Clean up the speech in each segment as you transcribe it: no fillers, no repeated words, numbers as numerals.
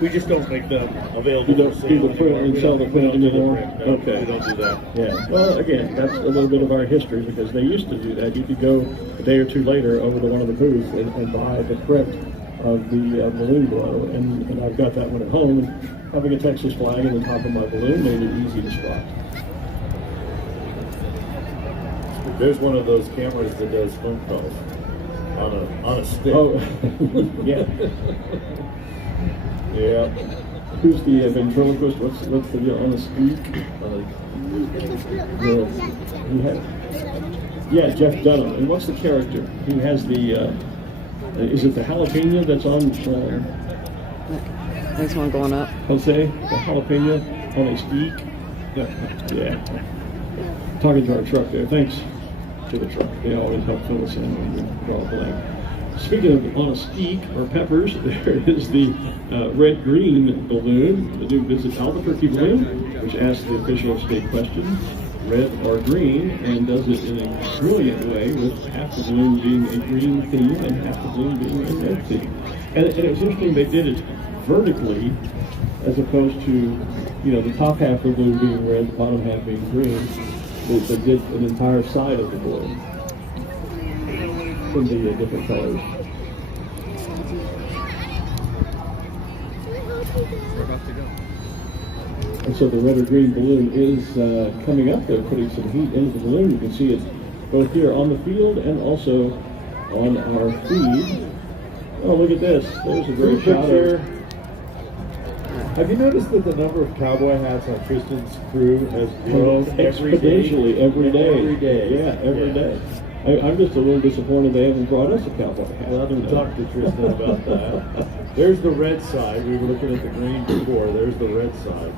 We just don't make them available. You don't for do sale the print anymore. and sell the print anymore? No, Okay. we don't do that. Yeah, well, again, that's a little bit of our history because they used to do that. You could go a day or two later over to one of the booths and buy the print of the balloon glow, and I've got that one at home. And having a Texas flag in the top of my balloon made it easy to spot. There's one of those cameras that does phone calls on a stick. Oh, Yeah. Yeah. who's the ventriloquist? What's the deal on the speak? Yeah, Jeff Dunham. And what's the character? He has the. Is it the jalapeno that's on? There's one going up. Jose, the jalapeno on a steak. Yeah. Talking to our truck there. Thanks to the truck. They always help fill us in when we draw a blank. Speaking of on a steak or peppers, there is the red-green balloon, the new Visit Albuquerque balloon, which asks the official state question, red or green, and does it in a brilliant way with half the balloon being a green theme and half the balloon being a red theme. And it was interesting, they did it vertically as opposed to, the top half of the balloon being red, the bottom half being green. They did an entire side of the balloon in the different colors. We're about to go. And so the red or green balloon is coming up. They're putting some heat into the balloon. You can see it both here on the field and also on our feed. Oh, look at this. There's a great shot here. Have you noticed that the number of cowboy hats on Tristan's crew has grown Exponentially every day. Every day. Yeah, every day. I'm just a little disappointed they haven't brought us a cowboy hat. We'll have to talk to Tristan about that. There's the red side. We were looking at the green before. There's the red side.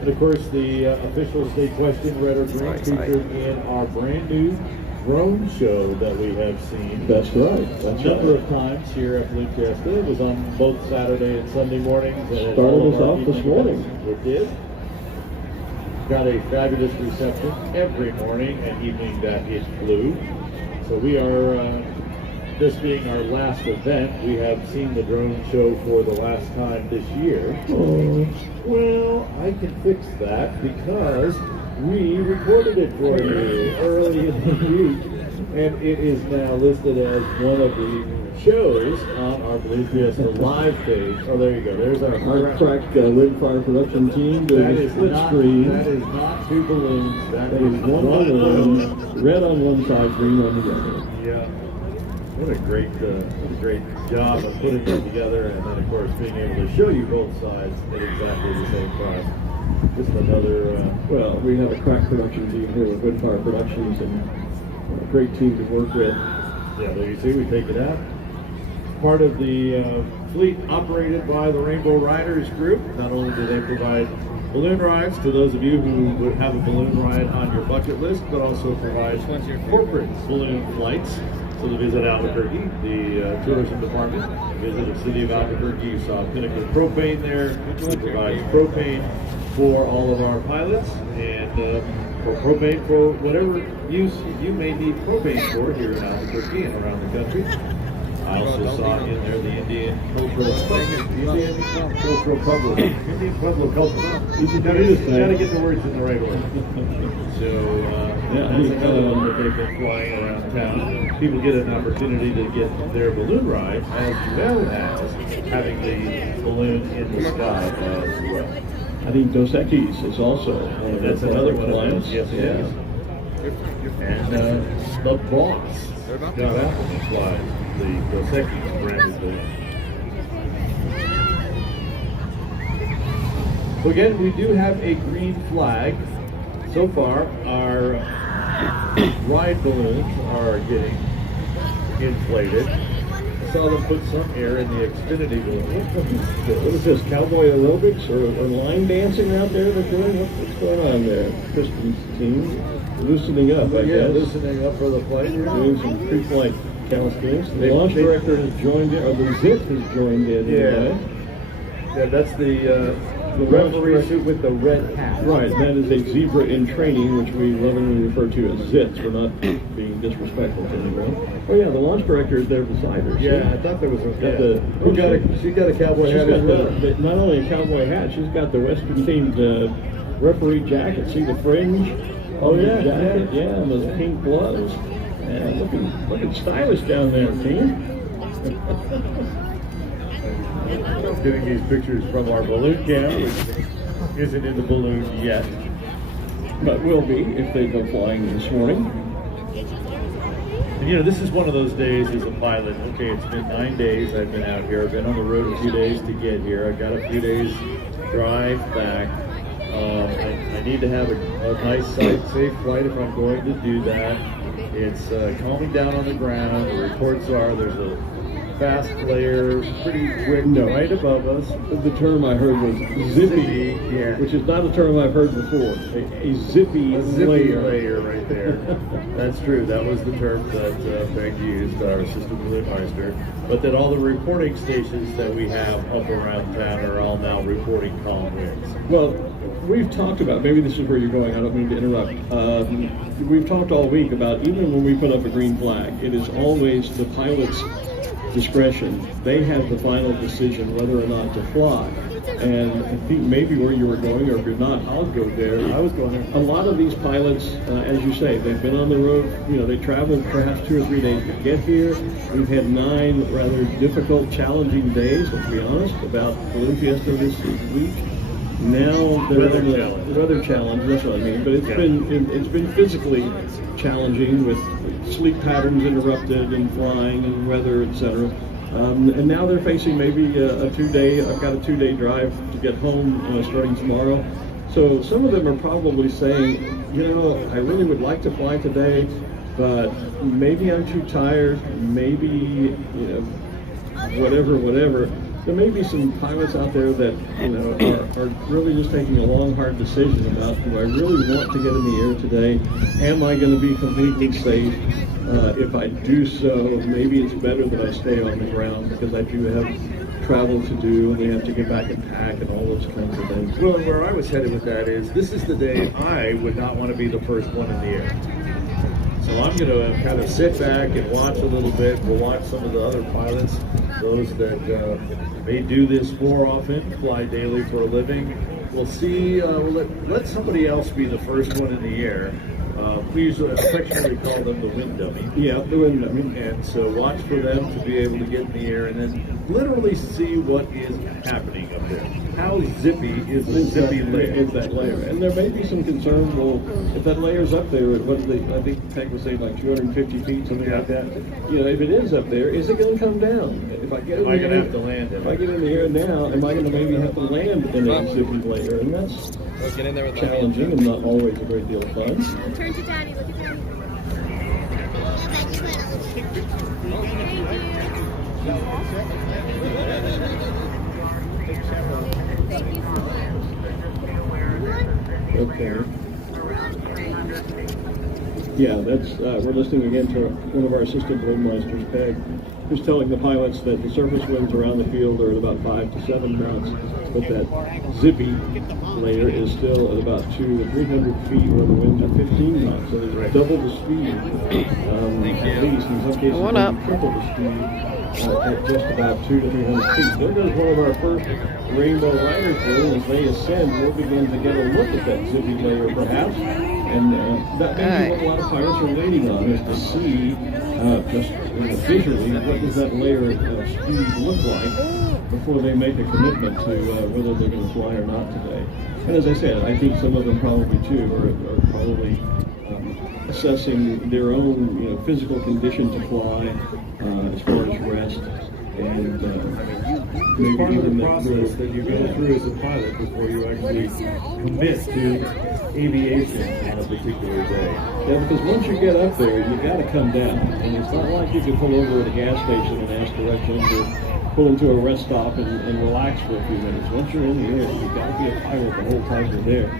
And of course, the official state question, red or green, featured in our brand new drone show that we have seen. That's right. That's A number of times here at Blue Fiesta. It was on both Saturday and Sunday mornings. And at Started all of us our off this evening morning. events. It did. Got a fabulous reception every morning and evening that it flew. So we are, this being our last event, we have seen the drone show for the last time this year. Oh. Well, I can fix that because we recorded it for you early in the week, and it is now listed as one of the shows on our Blue Fiesta live page. Oh, there you go. There's our Crack Wind Fire production team doing That a is split not. screen. That is not two balloons. That is one balloon, red on one side, green on the other. Yeah. What a great job of putting it together, and then of course being able to show you both sides at exactly the same time. Just another. Well, we have a crack production team here with Wind Fire Productions, and a great team to work with. Yeah, there you see, we take it out. Part of the fleet operated by the Rainbow Riders group. Not only do they provide balloon rides to those of you who would have a balloon ride on your bucket list, but also provide corporate balloon flights. So the Visit Albuquerque, the tourism department, Visit the city of Albuquerque. You saw Pinnacle Propane there. It provides propane for all of our pilots, and for propane for whatever use you may need propane for here in Albuquerque and around the country. I also saw in there the Indian Cultural Public. Indian Pueblo Cultural. You gotta get the words in the right order. So that's another one that they've been flying around town. People get an opportunity to get their balloon ride as well as having the balloon in the sky as well. I think Dos Equis is also one of That's the another one of clients. those. Yes, it is. And the boss got out and flies the Dos Equis branded balloon. So again, we do have a green flag. So far, our ride balloons are getting inflated. I saw them put some air in the Xfinity balloon. What is this, cowboy aerobics or line dancing out there they're doing? What's going on there? Kristen's team loosening up, I Yeah, guess. loosening up for the flight here. Doing some pre-flight calisthenics. The launch director has joined in, or the ZIP has joined in. Yeah. Yeah, that's the the referee launch suit with the red hat. Right, that is a zebra in training, which we lovingly refer to as zits. We're not being disrespectful to anyone. Oh yeah, the launch director is there beside her. See? Yeah, I thought there was a. Got the- She got a cowboy She's hat got as well. not only a cowboy hat, she's got the Western themed referee jacket. See the fringe? Oh, on the yeah, jacket? Yeah, and those pink gloves. And looking stylish down there, team. Getting these pictures from our balloon camp, which isn't in the balloon yet. But will be if they go flying this morning. And you know, this is one of those days as a pilot. Okay, it's been 9 days I've been out here. I've been on the road a few days to get here. I've got a few days drive back. I need to have a nice, safe flight if I'm going to do that. It's calming down on the ground. The reports are there's a fast layer, pretty quick, right above us. The term I heard was zippy, yeah. which is not a term I've heard before. A zippy, A zippy layer. layer right there. That's true. That was the term that Peg used, our assistant balloonmeister. But that all the reporting stations that we have up around town are all now reporting calm winds. Well, we've talked about, maybe this is where you're going, I don't mean to interrupt. We've talked all week about even when we put up a green flag, it is always the pilot's discretion. They have the final decision whether or not to fly. And I think maybe where you were going, or if you're not, I'll go there. I was going there. A lot of these pilots, as you say, they've been on the road, they traveled perhaps 2 or 3 days to get here. We've had 9 rather difficult, challenging days, let's be honest, about Balloon Fiesta this week. Now they're Weather on the challenge. weather challenge, that's what I mean. But it's been physically challenging with sleep patterns interrupted and flying and weather, etc. And now they're facing maybe a 2-day. I've got a 2-day drive to get home starting tomorrow. So some of them are probably saying, I really would like to fly today, but maybe I'm too tired. Maybe whatever. There may be some pilots out there that are really just taking a long, hard decision about, do I really want to get in the air today? Am I going to be completely safe? If I do so, maybe it's better that I stay on the ground because I do have travel to do and they have to get back and pack and all those kinds of things. Well, where I was headed with that is, this is the day I would not want to be the first one in the air. So I'm going to kind of sit back and watch a little bit. We'll watch some of the other pilots, those that may do this more often, fly daily for a living. We'll see, let somebody else be the first one in the air. We usually affectionately call them the wind dummy. Yeah, the wind dummy. And so watch for them to be able to get in the air and then literally see what is happening up there. How zippy is the zippy layer? Is that layer? And there may be some concern, well, if that layer's up there, what do they, I think Peg was saying like 250 feet, something like that. If it is up there, is it going to come down? If I get in Am I the going to air, have to land in if I it? get in the air now, am I going to maybe have to land in a zippy layer? And that's Get in there with challenging and not always a great deal of fun. Turn to Daddy, look at Daddy. Thank you so much. Okay. Yeah, that's we're listening again to one of our assistant balloonmeisters, Peg, who's telling the pilots that the surface winds around the field are at about 5 to 7 knots, but that zippy layer is still at about 200 to 300 feet, where the winds are 15 knots. So there's double the speed, at least in some cases, maybe triple the speed at just about 200 to 300 feet. There goes one of our first Rainbow Riders here. As they ascend, we'll begin to get a look at that zippy layer, perhaps. And that may be what a lot of pilots are waiting on, is to see just visually what does that layer of speed look like before they make a commitment to whether they're going to fly or not today. And as I said, I think some of them probably too are probably assessing their own physical condition to fly as far as rest. And It's part of the process that you go through as a pilot before you actually commit to aviation on a particular day. Yeah, because once you get up there, you got to come down. And it's not like you can pull over at a gas station and ask directions or pull into a rest stop and relax for a few minutes. Once you're in the air, you've got to be a pilot the whole time you're there.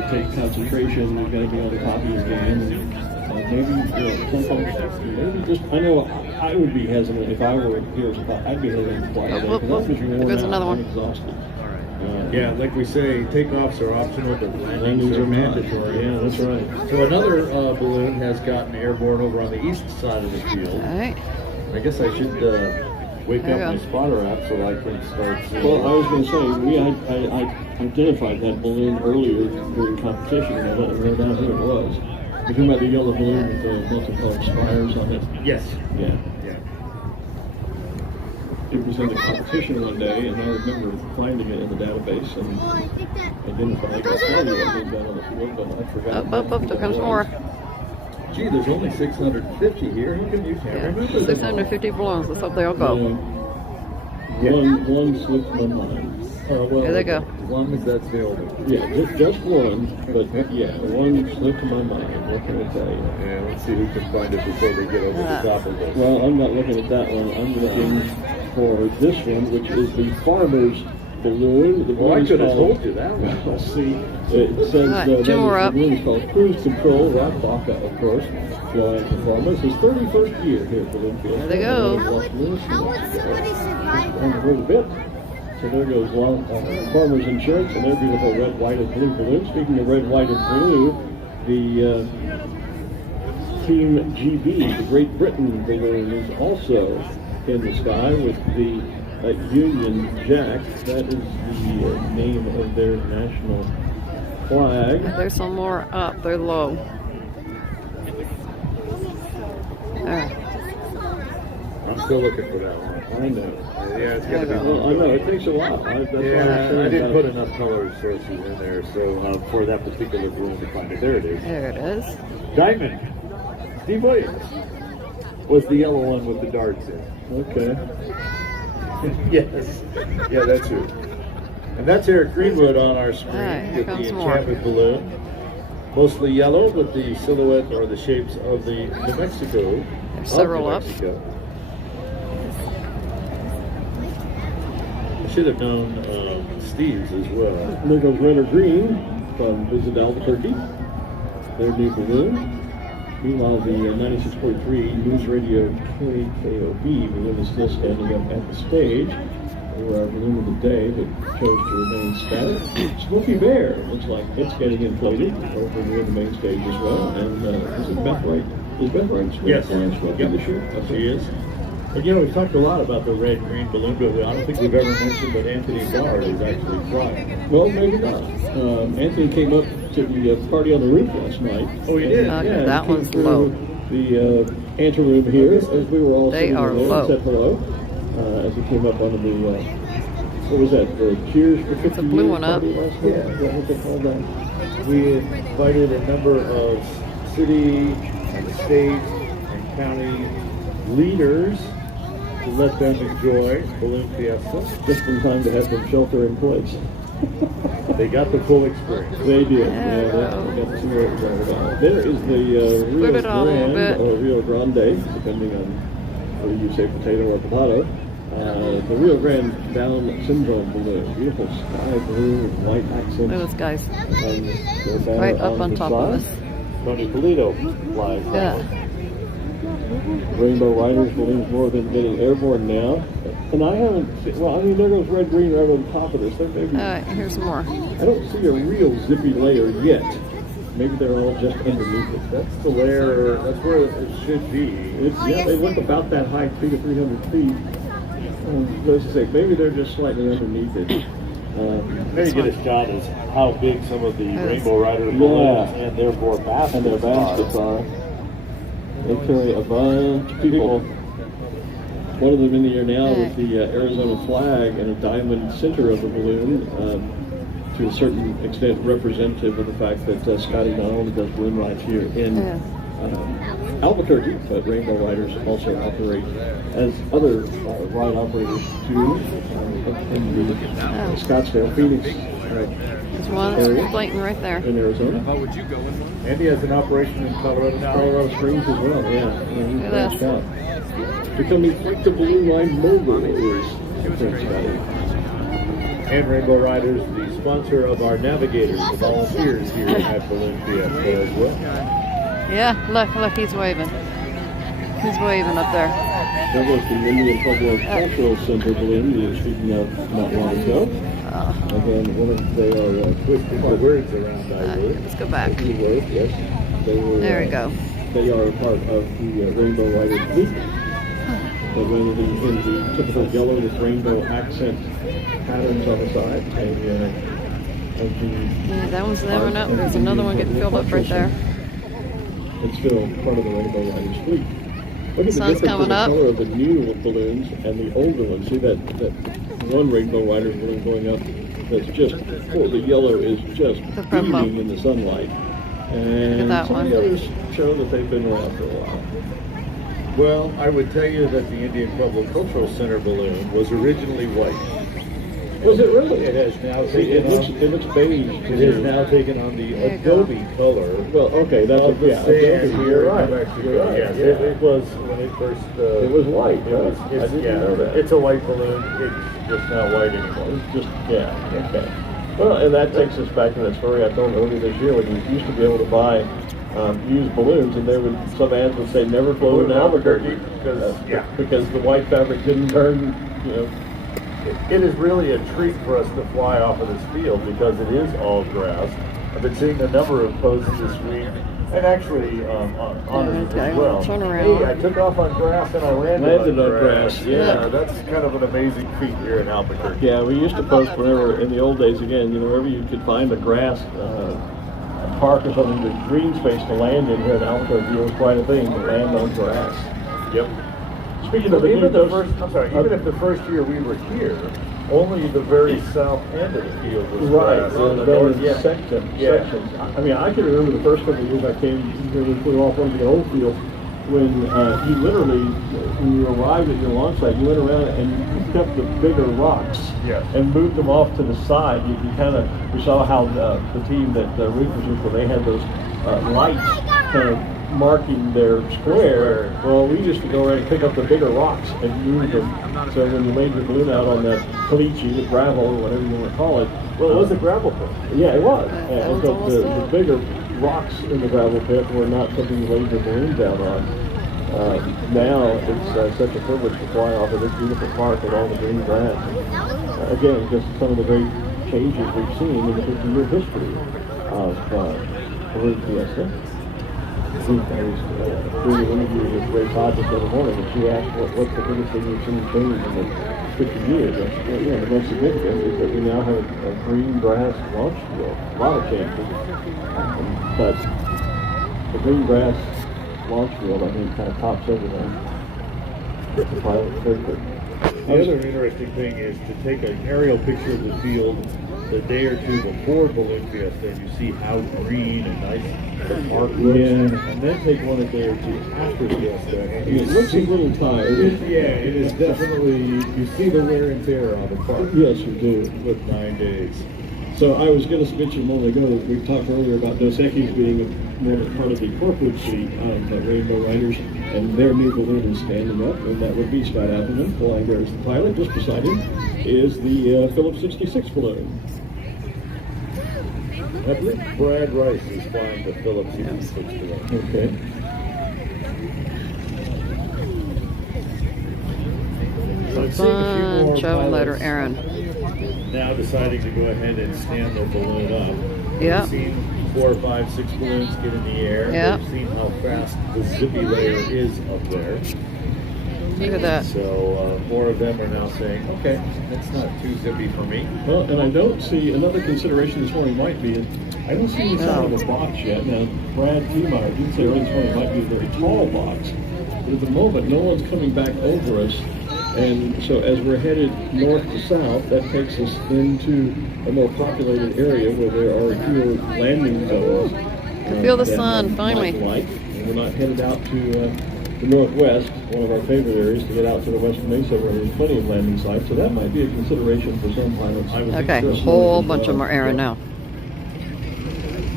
It takes concentration. You've got to be on top of your game. And sometimes, maybe just, I know I would be hesitant if I were here as a pilot. I'd be hesitant to fly today because I'm just worn out. I'm exhausted. Yeah, like we say, takeoffs are optional, but landings are not. mandatory. Yeah, that's right. So another balloon has gotten airborne over on the east side of the field. All right. I guess I should wake There up you my go. spotter app so I can start seeing. Well, I was going to say, I identified that balloon earlier during competition, and I let them know down who it was. You talking about the yellow balloon with the multicolored spires on it? Yes. Yeah. Yeah. It was in the competition one day, and I remember finding it in the database and identifying it. I saw you down on the field, but I forgot. Up, there comes more. Gee, there's only 650 here. Who can you can't Yeah. remember? them 650 balloons. Let's hope they all go. One slipped my mind. all? Well, Here they go. As long as that's the only. Yeah, just one, but yeah, one slipped my mind. What can I tell you? Yeah, let's see who can find it before they get over the top of this. Well, I'm not looking at that one. I'm looking for this one, which is the farmer's balloon. The Well, I one is could have called- told you that one. Well, see, it says All right, that two more up. the balloon is called Cruise Control, Rock Baca, of course. Flying performance. His 31st year here at Balloon Field. There they go. How would somebody survive On the that? road a bit. So there goes Farmers Insurance and their beautiful red, white, and blue balloon. Speaking of red, white, and blue, the Team GB, the Great Britain balloon, is also in the sky with the Union Jack. That is the name of their national flag. There's some more up. They're low. All right. I'm still looking for that one. I know. Yeah, it's gotta be. Well, I know, it takes a lot. That's what I'm Yeah, saying I didn't about put it. enough color sources in there, so for that particular balloon to find it. There it is. There it is. Diamond. Steve Williams was the yellow one with the darts in. Okay. Yes. Yeah, that's who. And that's Eric Greenwood on our screen All right, here with the comes more. enchantment balloon. Mostly yellow with the silhouette or the shapes of the New Mexico. There's several New up. Mexico. I should have known Steve's as well. There goes Red or Green from Visit Albuquerque. Their new balloon. Meanwhile, the 96.3 News Radio KKOB balloon is still standing up at the stage. They were our balloon of the day, but chose to remain static. Smokey Bear looks like it's getting inflated over near the main stage as well. And is it Beth Wright? Is Beth Wright Yes. flying Smokey Yep. this year? She is. And you know, we've talked a lot about the red-green balloon, but I don't think we've ever mentioned that Anthony Barr is actually flying. Well, maybe not. Anthony came up to the party on the roof last night. Oh, he did? Okay, Yeah, that he came one's through low. The anteroom here, as we were all They sitting are there, low. said hello. As he came up onto the, what was that, the Cheers for 50 It's a blue years one up. party last night? Yeah. Is that what they called that? We invited a number of city and state and county leaders to let them enjoy Balloon Fiesta. Just in time to have them shelter in place. They got the full experience. They did. Yeah. They got to see what it was all about. There is the Rio Split it all a little Grande, bit. or Rio Grande, depending on whether you say potato or potato. The Rio Grande Down Syndrome balloon. Beautiful sky blue with white accents. Look at those guys. on the banner Right up on the top of side. us. Tony Polito flies that Yeah. one. Rainbow Riders balloons more than getting airborne now. And I haven't seen, well, I mean, there goes red green right on top of this. There may be, All right, here's more. I don't see a real zippy layer yet. Maybe they're all just underneath it. That's the layer, that's where it should be. It's, yeah, they look about that high, 200 to 300 feet. As I say, maybe they're just slightly underneath it. Maybe get a shot as how big some of the Yes. Rainbow Rider balloons and therefore baskets And their baskets are. They carry a bunch of people. One of them in the air now with the Arizona flag and a diamond center of the balloon, to a certain extent representative of the fact that Scotty not only does balloon rides here in Albuquerque, but Rainbow Riders also operate as other ride operators too in the Scottsdale, Phoenix There's one that's blatant right there. in Arizona. Andy has an operation in Colorado now. Colorado Springs as well, yeah. He's Look at branched this. out. Becoming quite the balloon line mogul is Scotty. And Rainbow Riders, the sponsor of our navigators, the volunteers here at Balloon Fiesta as well. Yeah, look, he's waving. He's waving up there. There was the Indian Pueblo Cultural Center balloon we were speaking of not long ago. Again, they are Twisting the words around, I would. let's go back. yes. They were, There we go. They are a part of the Rainbow Rider fleet. But rather than in the typical yellow with rainbow accent patterns on the side, of the Yeah, that one's there. No, there's another one getting filled up right there. It's still part of the Rainbow Riders fleet. Look at the Sun's difference in coming the up. color of the new balloons and the older ones. See that one Rainbow Riders balloon going up that's just, the yellow is just The purple. beaming in the sunlight. And that some of one. the others show that they've been around for a while. Well, I would tell you that the Indian Pueblo Cultural Center balloon was originally white. Was it really? It has now See, it taken looks beige. It is now taken on the There you go. Adobe color. Well, okay, that's Of the yeah, sand Adobe, here you're in right. New Mexico. You're right. Yes, Yeah. it was when it first. It was white. It was, I it's, didn't know that. it's a white balloon. It's just not white anymore. It's just, yeah, okay. Well, and that takes us back to that story I told earlier this year when you used to be able to buy used balloons, and some ads would say never float in Albuquerque because the white fabric didn't turn, It is really a treat for us to fly off of this field because it is all grass. I've been seeing a number of posts this week, and actually on it Okay, as well. turn around. Hey, I took off on grass and I landed on grass. Yeah, Yeah. that's kind of an amazing feat here in Albuquerque. Yeah, we used to post whenever, in the old days again, wherever you could find a grass park or something, the green space to land in here in Albuquerque was quite a thing, to land on grass. Yep. Speaking of the Even blue the first, I'm sorry, even if the first year we were here, only the very south end of the field was right, grass. On the then north, in yeah. sections. Yeah. I mean, I can remember the first couple of years I came here, we flew off onto the old field, when you literally, when you arrived at your launch site, you went around and you picked up the bigger rocks Yes. and moved them off to the side. We saw how the team that Ruth was with, where they had those lights kind of marking their square. Well, we used to go around and pick up the bigger rocks and move them. So when you laid your balloon out on that caliche, the gravel, or whatever you want to call it, Well, it was a gravel pit. yeah, it was. That And was so almost the it. bigger rocks in the gravel pit were not something you laid your balloon down on. Now it's such a privilege to fly off of this beautiful park with all the green grass. Again, just some of the great changes we've seen in the 50-year history of Balloon Fiesta. I was doing an interview with Ray Hodges the other morning, and she asked what's the biggest thing you've seen change in the 50 years. The most significant is that we now have a green grass launch field. A lot of changes. But the green grass launch field, I think, kind of tops everything. It's a pilot very. The other interesting thing is to take an aerial picture of the field the day or two before Balloon Fiesta, and you see how green and nice the park looks, and then take one a day or two after Fiesta. And It looks a little tired. it is definitely, you see the wear and tear on the park Yes, you do. with 9 days. So I was going to mention a moment ago that we talked earlier about Dos Equis being more of a part of the corporate fleet of Rainbow Riders, and their new balloon is standing up, and that would be Scott Appleman flying there as the pilot. Just beside him is the Phillips 66 balloon. I believe Brad Rice is flying the Phillips 66 today. Okay. So I've seen a few more Bunch of them later, pilots Aaron. now deciding to go ahead and stand the balloon up. Yeah. We've seen 4, 5, 6 balloons get in the air. Yeah. We've seen how fast the zippy layer is up there. Look at that. So more of them are now saying, okay, that's not too zippy for me. Well, and I don't see, another consideration this morning might be, I don't see this out of the box yet. Now, Brad Kiemeier did say earlier this morning it might be a very tall box, but at the moment, no one's coming back over us. And so as we're headed north to south, that takes us into a more populated area where there are fewer landing zones. Feel the that sun, one finally. might like. And we're not headed out to the northwest, one of our favorite areas, to get out to the Western Mesa where there's plenty of landing sites. So that might be a consideration for some pilots. Okay, a whole bunch of them are Aaron now.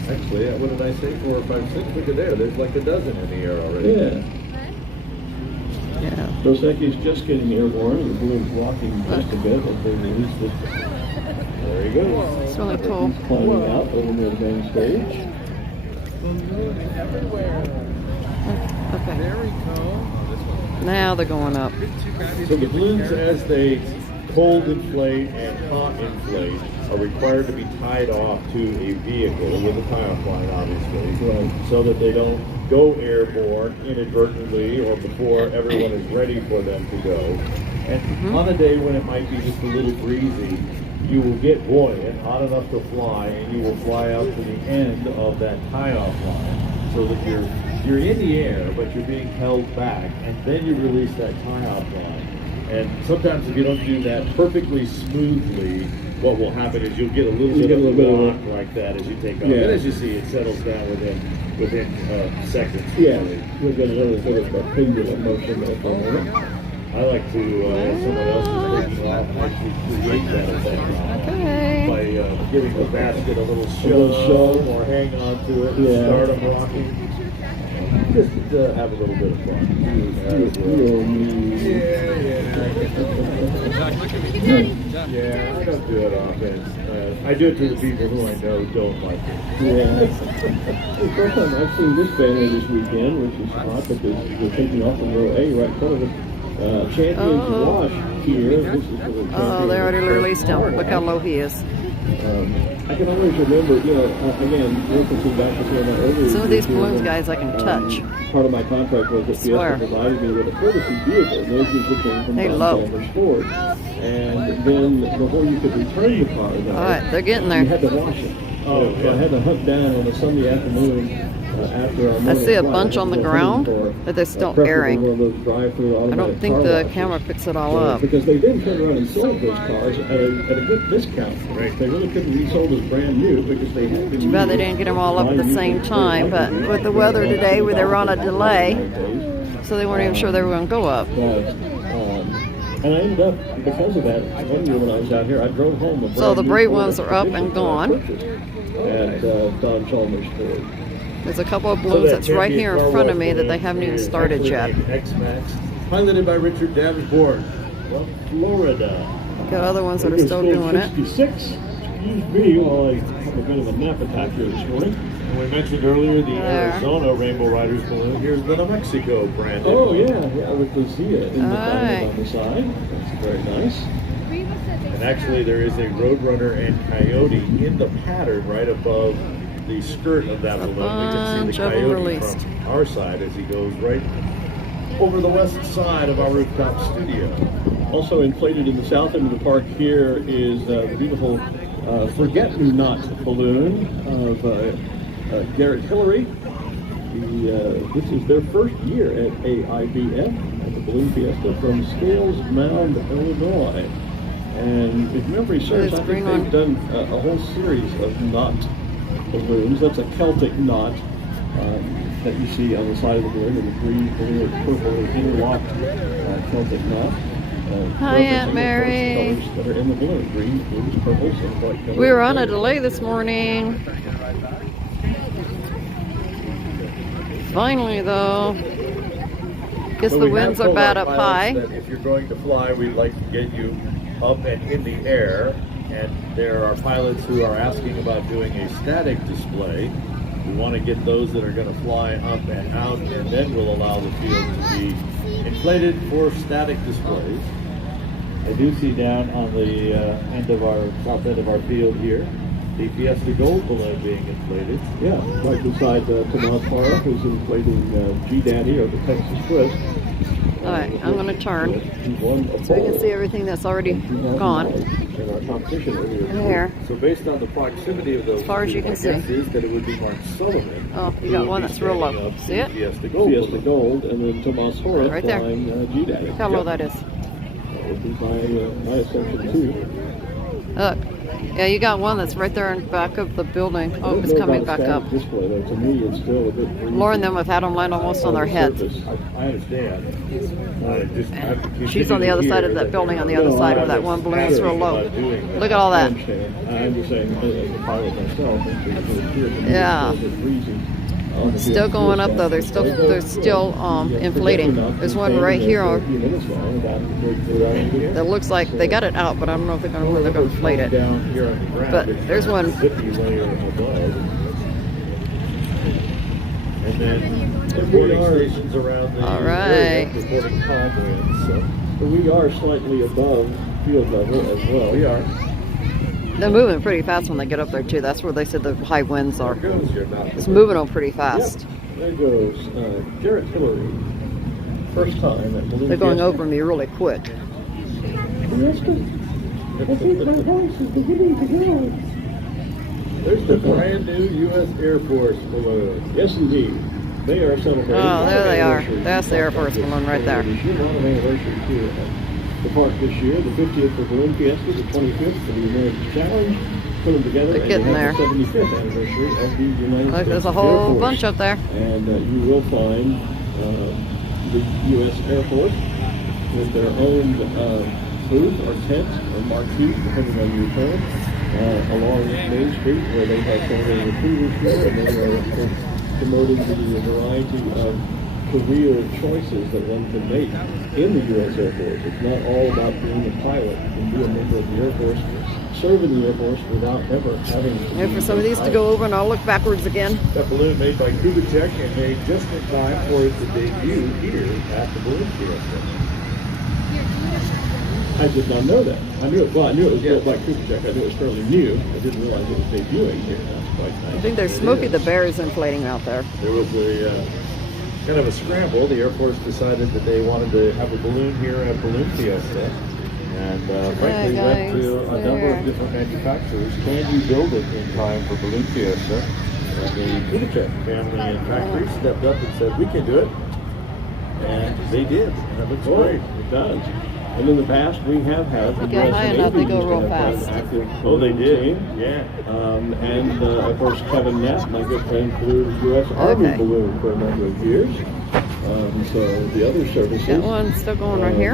Actually, what did I say? 4 or 5, 6? Look at there. There's like a dozen in the air already. Yeah. Yeah. Dos Equis just getting airborne, and the balloon's rocking just a bit as they released it. There you go. It's really cool. He's climbing out over near the main stage. Okay. Now they're going up. So the balloons, as they cold inflate and hot inflate are required to be tied off to a vehicle with a tie-off line, obviously, Right. so that they don't go airborne inadvertently or before everyone is ready for them to go. And on a day when it might be just a little breezy, you will get buoyant, hot enough to fly, and you will fly out to the end of that tie-off line, so that you're in the air, but you're being held back, and then you release that tie-off line. And sometimes if you don't do that perfectly smoothly, what will happen is you'll get a little bit of a rock like that as you take off. Yeah. And as you see, it settles down within seconds. Yeah, we've got another sort of pendulum motion there for a moment. I like to, when someone else is taking off, actually create that effect Okay. by giving the basket a little little shove shove. or hang on to it, Yeah. start them rocking. Just have a little bit of fun. Yeah, I don't do it often. I do it to the people who I know don't like it. Yeah. The first time I've seen this banner this weekend, which is hot because we're taking off from row A right in front of it. Champions Wash here. This is the Oh, they already released him. Look how low he is. I can always remember, again, referencing back to my earlier. Some of these years, balloons, guys, I can touch. Part of my contract was that Swear. Fiesta provided me with a courtesy vehicle. And those usually came from Hey, Don low. Chalmers Ford. And then before you could return the car, though, All right, they're getting you had there. to wash it. Oh, So I had to hunt down on a Sunday afternoon after our morning see a flight. bunch I on the had to go ground, home for, but they're still preferably airing. one of those drive-through I automatic don't think car the washes. camera picks it all up. Because they then turned around and sold those cars at a good discount. Right. They really couldn't be sold as brand new because they had been Too bad they used didn't get them all up at the by same users. time, but with the weather today, where they were on a delay, so they weren't even sure they were going to go up. And I ended up, because of that, one year when I was out here, I drove home a So the brand new brave Ford ones are up and Expedition that I gone. purchased At Don Chalmers Ford. There's a couple of balloons that's right here in front of me that they haven't even started yet. X-Max, piloted by Richard Davenport from Florida. Got other ones that are still doing it. 66. Excuse me while I have a bit of a nap attack here this morning. And we mentioned earlier the There. Arizona Rainbow Riders balloon. Here's the New Mexico branded. Oh yeah, with the Zia in the Alright. on the side. That's very nice. And actually, there is a Roadrunner and Coyote in the pattern right above the skirt of that balloon. We can bunch see of the 'em Coyote released. from our side as he goes right over the west side of our rooftop studio. Also inflated in the south end of the park here is the beautiful Forget-Me-Not balloon of Garrett Hillary. This is their first year at AIBF, at the Balloon Fiesta from Scales Mound, Illinois. And if memory serves, I There's think green they've one. done a whole series of knot balloons. That's a Celtic knot that you see on the side of the balloon, and the green, blue, and purple interlocked Celtic knot. Hi, Aunt referencing the Mary. colors that are in the balloon: green, blues, purples, and white colors. We were on a delay this morning. Finally, though. Guess So the we have winds are told bad our up pilots high. that if you're going to fly, we'd like to get you up and in the air. And there are pilots who are asking about doing a static display. We want to get those that are going to fly up and out, and then we'll allow the field to be inflated for static displays. I do see down on the end of our top end of our field here the Fiesta Gold balloon being inflated. Yeah, right beside Tomas Parra, who's inflating G-Daddy or the Texas Twist. All right, I'm going to turn He won a so we can bowl see everything that's already gone. in our competition earlier. There. So based on the proximity of those, As far as you two, can my see. guess is that it would be Mark Sullivan. Oh, you who got would one be that's real standing low. up See in it? Fiesta Gold. Fiesta balloon. Gold, and then Tomas Torres Right there. flying G-Daddy. Look how low that is. That would be my assumption too. Look. Yeah, you got one that's right there in back of the building. I Oh, don't it's know coming about back up. static display, though. To me, it's still a bit breezy Lauren them have had them land almost on their heads. I understand. I have to continue She's on the to other side hear of that building on the other No, side I where that one balloon is real low. Look at all I that. understand. I'm just saying, as a pilot myself, Yeah. it's a bit breezy. Still going up though. They're still inflating. There's one right here that looks like they got it out, but I don't know if they're going to where they're going to inflate it. Down here on the ground, But it's there's one. zippy layer above. And then We reporting are- stations around the All area right. reporting calm winds. So But we are slightly above field level as well. We are. They're moving pretty fast when they get up there too. That's where they said the high winds are. There goes your mouth. It's moving on pretty fast. Yep. There goes Garrett Hillary. First time at Balloon They're going Fiesta. over me really quick. There's the brand new U.S. Air Force balloon. Yes, indeed. They are celebrating. Oh, there they are. anniversary. That's the Air Force balloon right there. There's a lot of anniversaries here at the park this year. The 50th for Balloon Fiesta, the 25th for the American Challenge, coming together. They're and getting we have there. the 75th anniversary of the United Look, States there's a Air whole Force. bunch up there. And you will find the U.S. Air Force with their own booth or tent or marquee, depending on your term, along Main Street, where they have some of the recruiters here, and they are of course, promoting the variety of career choices that one can make in the U.S. Air Force. It's not all about being a pilot. You can be a member of the Air Force, serve in the Air Force without ever having to Wait be for some of these to go over and I'll look backwards again. That balloon made by Kubitech and made just in time for its debut here at the Balloon Fiesta. I did not know that. I knew it. Well, I knew it was built by Kubitech. I knew it was fairly new. I didn't realize it was debuting here. That's quite nice. I think there's Smokey the Bear is inflating out there. There was a kind of a scramble. The Air Force decided that they wanted to have a balloon here at Balloon Fiesta. And frankly, went to a number of different manufacturers. Can you build it in time for Balloon Fiesta? And the Kubitech family and factory stepped up and said, we can do it. And they did. And it looks great. It does. And in the past, we have had the They get US high Navy enough, they used go to real have an fast. active Oh, they did. team. Yeah. And of course, Kevin Knapp, my good friend, flew the U.S. Army Okay. balloon for a number of years. So the other services. Got one still going right here.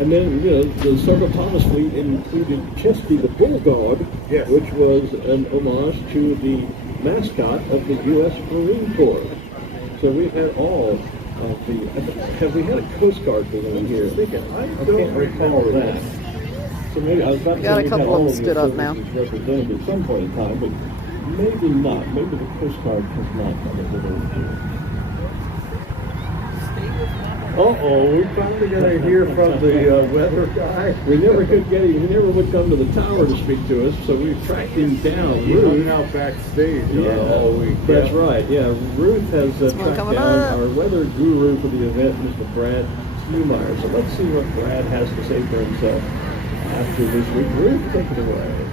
And then, the Circle Thomas fleet included Chesty the Bulldog, Yes. which was an homage to the mascot of the U.S. Marine Corps. So we've had all of the. Have we had a Coast Guard balloon here? I can't recall that. So maybe I was about to Got say a we've couple had of all them stood the up now. services represented at some point in time, but maybe not. Maybe the Coast Guard has not had a balloon here. Uh-oh, we finally got to hear from the weather guy. We never could get him. He never would come to the tower to speak to us, so we tracked him down. He hung out backstage all week. That's right. Yeah, Ruth has one tracked coming down up. our weather guru for the event, Mr. Brad Newmeyer. So let's see what Brad has to say for himself after this week. Ruth, take it away.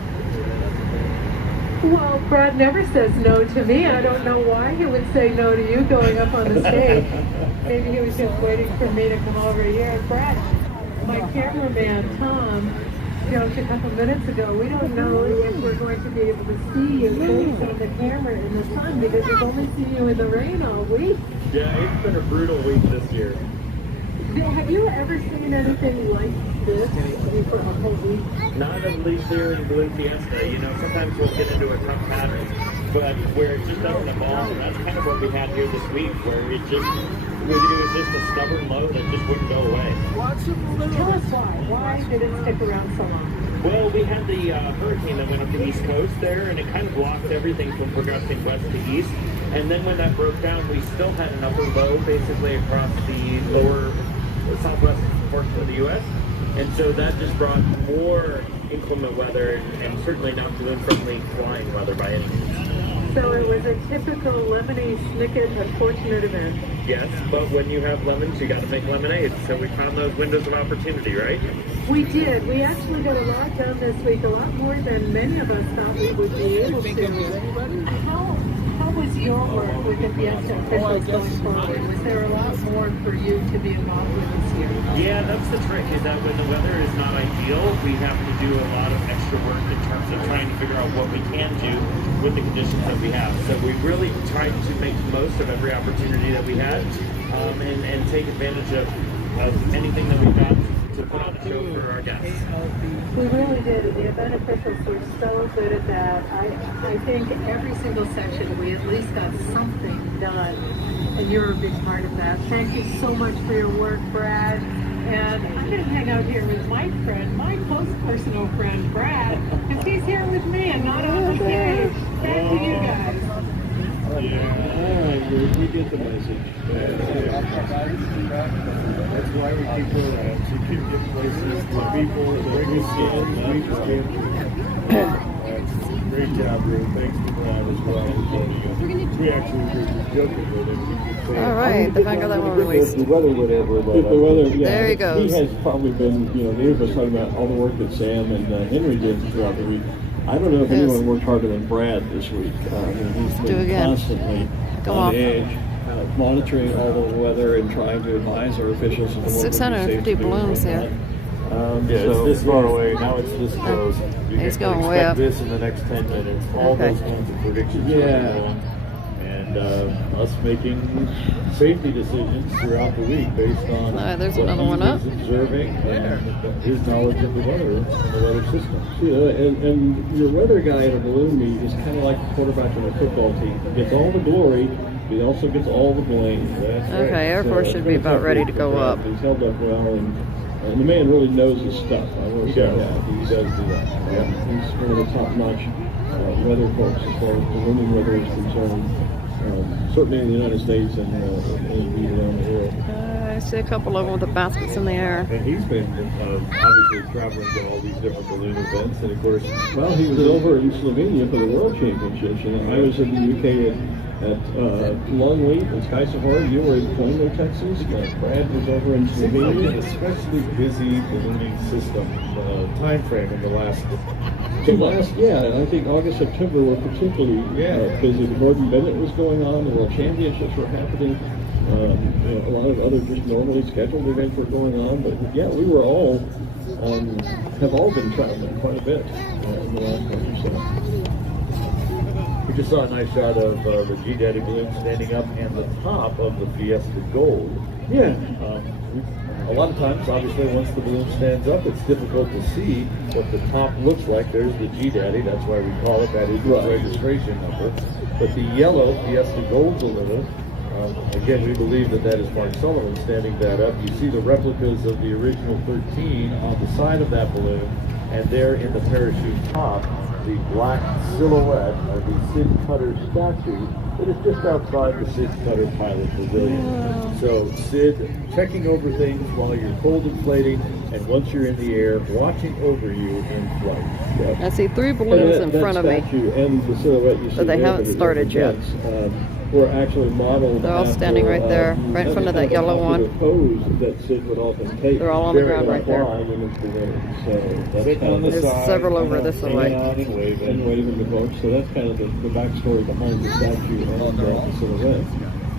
Well, Brad never says no to me. I don't know why he would say no to you going up on the stage. Maybe he was just waiting for me to come over here. Brad, my cameraman, Tom, joked a couple minutes ago, we don't know if we're going to be able to see you based on the camera in the sun because we've only seen you in the rain all week. Yeah, it's been a brutal week this year. Have you ever seen anything like this for a whole week? Not at least here in Balloon Fiesta. You know, sometimes we'll get into a tough pattern, but where it just doesn't evolve. And that's kind of what we had here this week, where it was just a stubborn low that just wouldn't go away. Tell us why. Why did it stick around so long? Well, we had the hurricane that went up the east coast there, and it kind of blocked everything from progressing west to east. And then when that broke down, we still had an upper low basically across the lower southwest portion of the U.S. And so that just brought more inclement weather and certainly not balloon-friendly flying weather by any means. So it was a typical lemony snicket unfortunate event. Yes, but when you have lemons, you got to make lemonade. So we found those windows of opportunity, right? We did. We actually got a lot done this week, a lot more than many of us thought we would be able to. How was your work with the Fiesta officials going forward? Was there a lot more for you to be involved with this year? Yeah, that's the trick, is that when the weather is not ideal, we have to do a lot of extra work in terms of trying to figure out what we can do with the conditions that we have. So we really tried to make the most of every opportunity that we had and take advantage of anything that we got to put on a show for our guests. We really did. The event officials were so good at that. I think every single section we at least got something done, and you're a big part of that. Thank you so much for your work, Brad. And I'm going to hang out here with my friend, my close personal friend, Brad, because he's here with me and not on the stage. Thank you, guys. All right, Ruth. We get the message. That's why we keep programs. You keep getting places to people that bring us in. Great job, Ruth. Thanks to Brad as well. We actually were joking with him. All right, the Van Gogh that one released. The weather would ever let The weather, yeah. There he goes. He has probably been, Dave was talking about all the work that Sam and Henry did throughout the week. I don't know if Yes. anyone worked harder than Brad this week. He's Do been again. constantly Go on off. edge, monitoring all the weather and trying to advise our officials. of what would be 650 safe to do balloons and here. whatnot. Yeah, it's this far away. Now it's this close. You He's can going way expect up. this in the next 10 minutes. All Okay. those kinds of predictions. Yeah. are going on. And us making safety decisions throughout the week based on All right, there's what another he one up. was observing and his knowledge of the weather system. And your weather guy at a balloon meet is kind of like the quarterback on a football team. He gets all the glory, but he also gets all the blame. That's Okay, right. Air Force should be about ready to go up. He's held up well, and the man really knows his stuff. I will He say does. that. He does do that. He's one of the top-notch weather folks as far as ballooning weather is concerned. Certainly in the United States and around the world. I see a couple of them with the baskets in the air. And he's been obviously traveling to all these different balloon events, and of course, Well, he was over in Slovenia for the World Championships, and I was in the UK at Longleat and Sky Safari. You were in Plano, Texas. Brad was over in an Slovenia. especially busy ballooning system time frame in the last 2 months. I think August, September were particularly busy. The Gordon Bennett was going on. The World Championships were happening. A lot of other just normally scheduled events were going on. But yeah, we were all have all been traveling quite a bit in the last month or so. We just saw a nice shot of the G-Daddy balloon standing up and the top of the Fiesta Gold. Yeah. A lot of times, obviously, once the balloon stands up, it's difficult to see what the top looks like. There's the G-Daddy, that's why we call it, that is the registration number. But the yellow Fiesta Gold balloon, again, we believe that that is Mark Sullivan standing that up. You see the replicas of the original 13 on the side of that balloon, and there in the parachute top, the black silhouette of the Sid Cutter statue that is just outside the Sid Cutter Pilot Pavilion. So Sid checking over things while you're cold inflating, and once you're in the air, watching over you in flight. I see 3 balloons in front of me. Statue and the silhouette you see But they there haven't for the started yet. events, were actually modeled. They're all after, standing right there, right in front of that yellow one. The pose that Sid would often take. They're all on the during ground right there. flying in his balloon. So that's Sitting kind on the of There's side, several over this hanging way. on and and waving. waving the torch. So that's kind of the backstory behind the statue and the silhouette.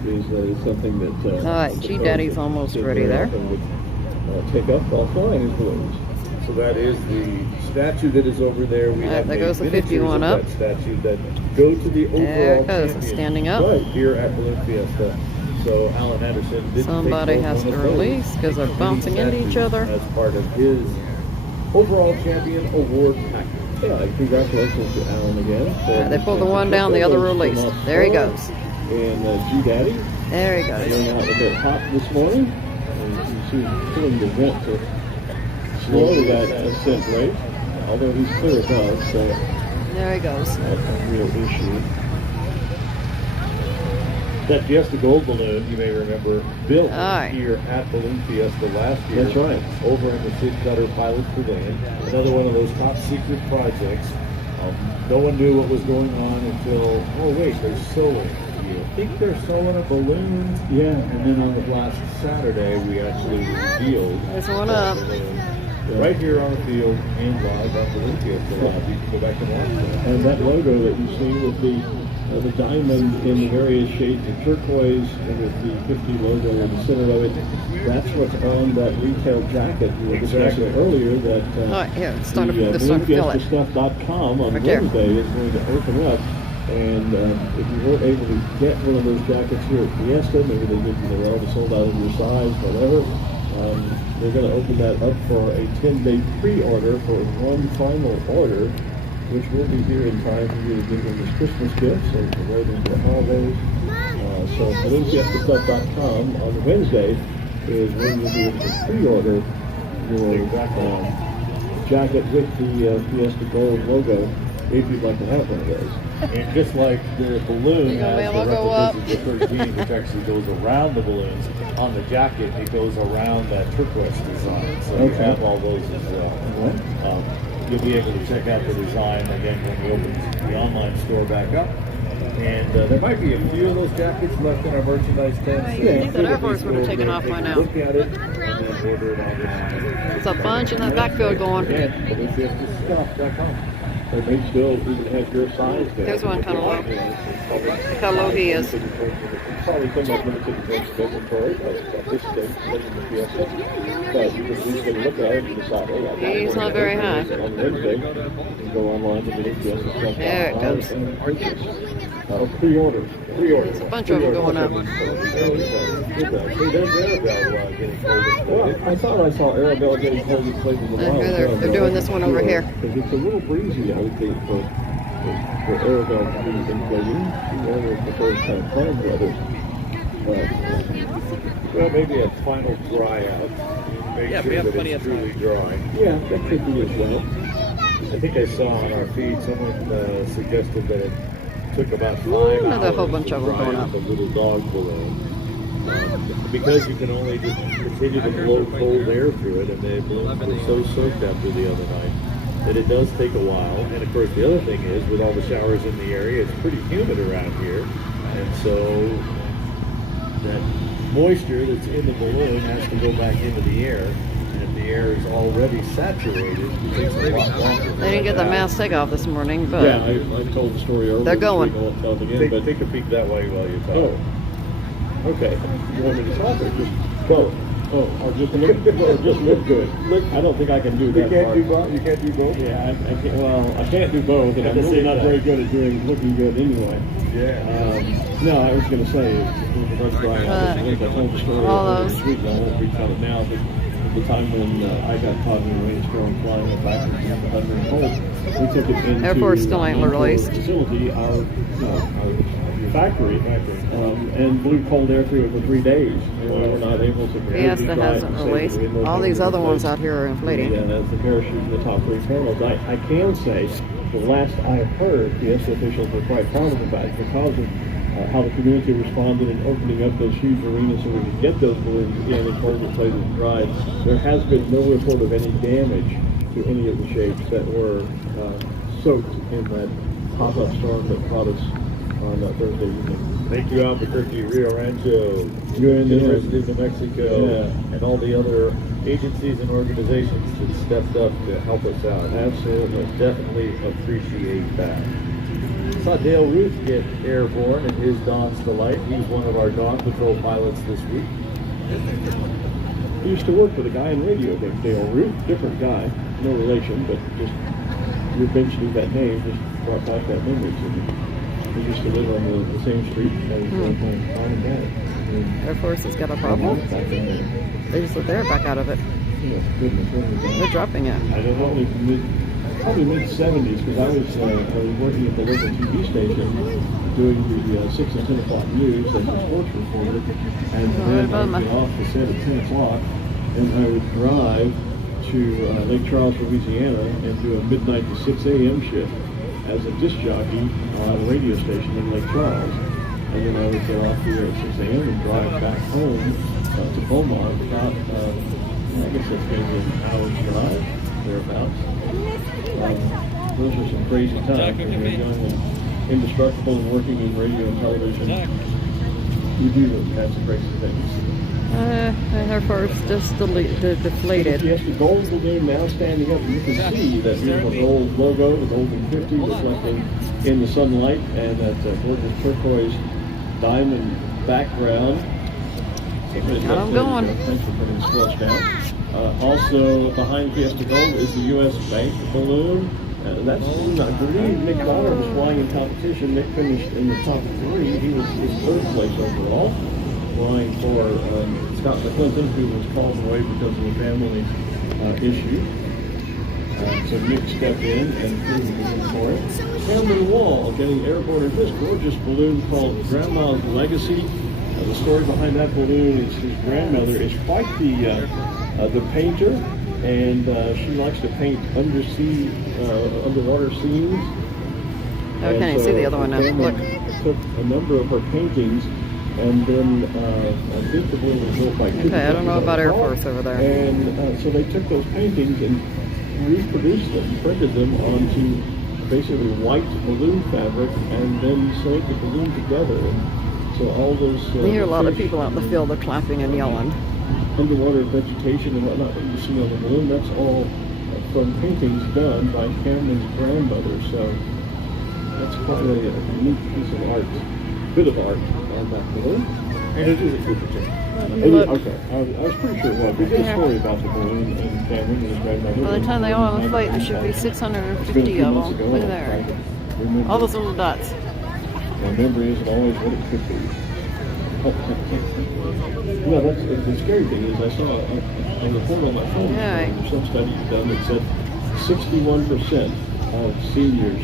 Is that it's something that. All right, G-Daddy's almost Sid ready there. often would, take up while flying his balloons. So that is the statue that is over there. We All right, have there made goes the miniatures 51 of up. that statue that go to the overall There it goes, champion standing up. right here at Balloon Fiesta. So Alan Anderson did Somebody take has one to of those release 'cause they're mini bouncing into each statues other. as part of his overall champion award package. Yeah, congratulations to Alan again. They pulled the one down, the other released. There he goes. And G-Daddy There he going goes. out a bit hot this morning. And you see pulling the vent to slow that ascent rate, although he's clear above, so There he goes. that's a real issue. That Fiesta Gold balloon, you may remember, built All right. here at Balloon Fiesta last year. That's right. Over in the Sid Cutter Pilot Pavilion. Another one of those top secret projects. No one knew what was going on until, oh wait, they're sewing. You think they're sewing a balloon? Yeah. And then on the last Saturday, we actually revealed There's one that up. balloon right here on the field and live on Balloon Fiesta Live. You can go back and watch that. And that logo that you see with the diamond in the various shades of turquoise and with the 50 logo in the center of it, that's what's on that retail jacket you were discussing Exactly. earlier that All right, here, it's starting to, the it's starting to fill it. BalloonFiestaStuff.com on Right there. Wednesday is going to open up. And if you weren't able to get one of those jackets here at Fiesta, maybe they already sold out of your size, whatever, they're going to open that up for a 10-day pre-order for one final order, which will be here in time for you to give them as Christmas gifts and to right into the holidays. So BalloonFiestaStuff.com on Wednesday is when you'll be able to pre-order your jacket with the Fiesta Gold logo. if you'd like to have one of those. And just like the balloon You gonna be has able the to go up? replicas of the 13, which actually goes around the balloons, on the jacket it goes around that turquoise design. So you Okay. have all those as well. You'll be able to check out the design again when we open the online store back up. And there might be a few of those jackets left in our merchandise tent. So Yeah. you These could Air at Force least would have go taken over off there, by take a now. Look at it and then order it online. There's a bunch in that backfield going. Again, BalloonFiestaStuff.com. They may still even have your size there. There's one kinda low. Look how low he is. Probably somewhat limited in terms of inventory at this stage, later in the Fiesta. But you can at least get a look at it and decide, hey, I got He's one not very high. on Wednesday. You can go online to BalloonFiestaStuff.com. There it goes. And purchase. Pre-order. There's a bunch of them going up. Well, I thought I saw Arabella getting cold and played with the And here they're doing this one over here. Because it's a little breezy, I would think, for Arabella to be inflating. She never prefers kind of calm weather. But, Well, maybe a final dry out. Make Yeah, we sure have that plenty it's of time. truly dry. yeah, that could be as well. I think I saw on our feed someone suggested that it took about 5 hours Another whole bunch to of them dry going out up. the little dog balloon. Because you can only just continue to blow cold air through it, and the balloons were so soaked after the other night that it does take a while. And of course, the other thing is, with all the showers in the area, it's pretty humid around here, and so that moisture that's in the balloon has to go back into the air. And if the air is already saturated, it takes a lot longer. They didn't get the mask takeoff this morning, but Yeah, I told the story earlier. They're going. so we won't tell it again, Take, but take a peek that way while you talk. oh, okay. You want me to talk or just go? Oh, or just look good. I don't think I can do You that can't part. do both. You can't do both. Yeah, I can't. Well, I can't do both, and At I'm the really same not time. very good at doing looking good anyway. Yeah. No, I was going to say, with regards to Brian, I think I told the story all earlier those. this week, and I won't retell it now, but at the time when I got caught in a rainstorm flying it backwards in the thunder and cold, we took it into Air Force still ain't our released. facility, our factory, and blew cold air through it for 3 days. And we were not able to Fiesta completely dry hasn't it safely released. in those All these other ones places. out here are inflating. Yeah, that's the parachute in the top three panels. I can say, the last I heard, Fiesta officials were quite proud of the fact because of how the community responded in opening up those huge arenas so we could get those balloons in and cold places dried. There has been no report of any damage to any of the shapes that were soaked in that pop-up storm that caught us on Thursday evening. Thank you, Albuquerque, Rio Rancho, Good. University of New Mexico, Yeah. and all the other agencies and organizations that stepped up to help us out. Absolutely. Definitely appreciate that. Saw Dale Ruth get airborne in his Dawn's Delight. He's one of our Dawn Patrol pilots this week. He used to work with a guy in radio named Dale Root, different guy, no relation, but just you mentioning that name just brought back that memory to me. He used to live on the same street as my mom and dad. Air Force has got a problem. Back in the, They just they're back out of it. goodness, when was They're that? dropping it. I don't know, probably mid-70s, because I was working at the local TV station doing the 6 and 10 o'clock news as a sports reporter, and then I would get off the set at 10 o'clock, and I would drive to Lake Charles, Louisiana, and do a midnight to 6 a.m. shift as a disc jockey on a radio station in Lake Charles. And then I would get off here at 6 a.m. and drive back home to Beaumont about, I guess that's maybe an hour's drive, thereabouts. Those are some crazy times when you're young and indestructible and working in radio and television. You do have some crazy things. Air Force just deflated. Yes, the gold balloon now standing up. You can see that beautiful gold logo, the golden 50 reflecting in the sunlight, and that gorgeous turquoise diamond background. I'm going. Thanks for putting the squelch down. Also behind Fiesta Gold is the U.S. Bank balloon. That's I believe Nick Donner was flying in competition. Nick finished in the top 3. He was in 3rd place overall, flying for Scott McClinton, who was called away because of a family issue. So Nick stepped in and flew the balloon for it. Cameron Wall getting airborne in this gorgeous balloon called Grandma's Legacy. The story behind that balloon is his grandmother is quite the painter, and she likes to paint underwater scenes Oh, I can't even see the other one now. Cameron Look. took a number of her paintings, and then I think the balloon was built by. Okay, I don't know about Air Force over there. And so they took those paintings and reproduced them, printed them onto basically white balloon fabric, and then sewed the balloon together. And so all those. We hear a lot of fish people out in the field. They're clapping and yelling. Underwater vegetation and whatnot that you see on the balloon, that's all from paintings done by Cameron's grandmother. So that's quite a unique piece of art, bit of art on that balloon. And it is a good picture. Okay, I was pretty sure it was. We did a story about the balloon and Cameron and his grandmother. By the time they all inflate, there should be 650 of them. Look at there. All those little dots. My memory isn't always what it could be. Well, that's the scary thing is I saw a report on my phone. Yeah. Some studies done that said 61% of seniors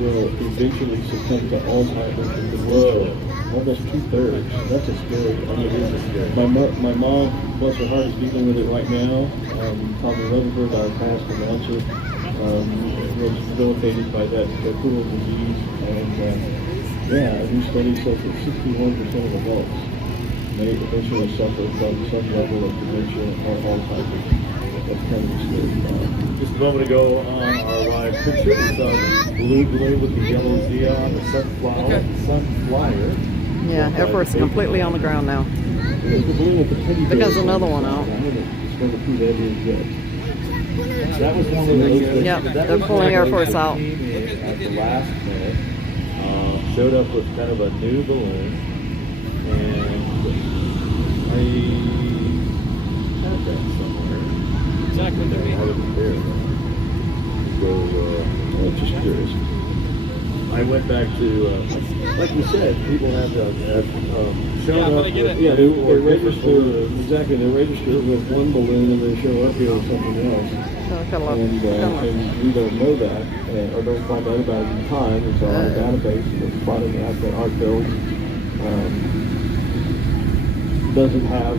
will eventually succumb to Alzheimer's in the world. Almost 2/3. That's a scary. I mean, it is a scary. My mom, bless her heart, is dealing with it right now. Tommy Rutherford, our past announcer, was debilitated by that cruel disease, and yeah, a new study says that 61% of adults may eventually suffer from some level of dementia or Alzheimer's. That's kind of a scary thought. Just a moment ago on our live picture, we saw the blue balloon with the yellow Z on the Sunflyer. Yeah, Air Force is completely on the ground now. There's the balloon with the teddy bear. Because another one out. I haven't discovered who that is yet. That was one of those. Yep, that they're was pulling one Air of Force those out. that came in at the last minute, showed up with kind of a new balloon, and I had that somewhere. Exactly. I wasn't there. So, I'm just curious. I went back to, like you said, people have shown up. Yeah, they register, exactly, they register with one balloon and they show up here with something else. And we don't know that, or don't find out about it in time. It's on our database, and it's spotted out that our bill doesn't have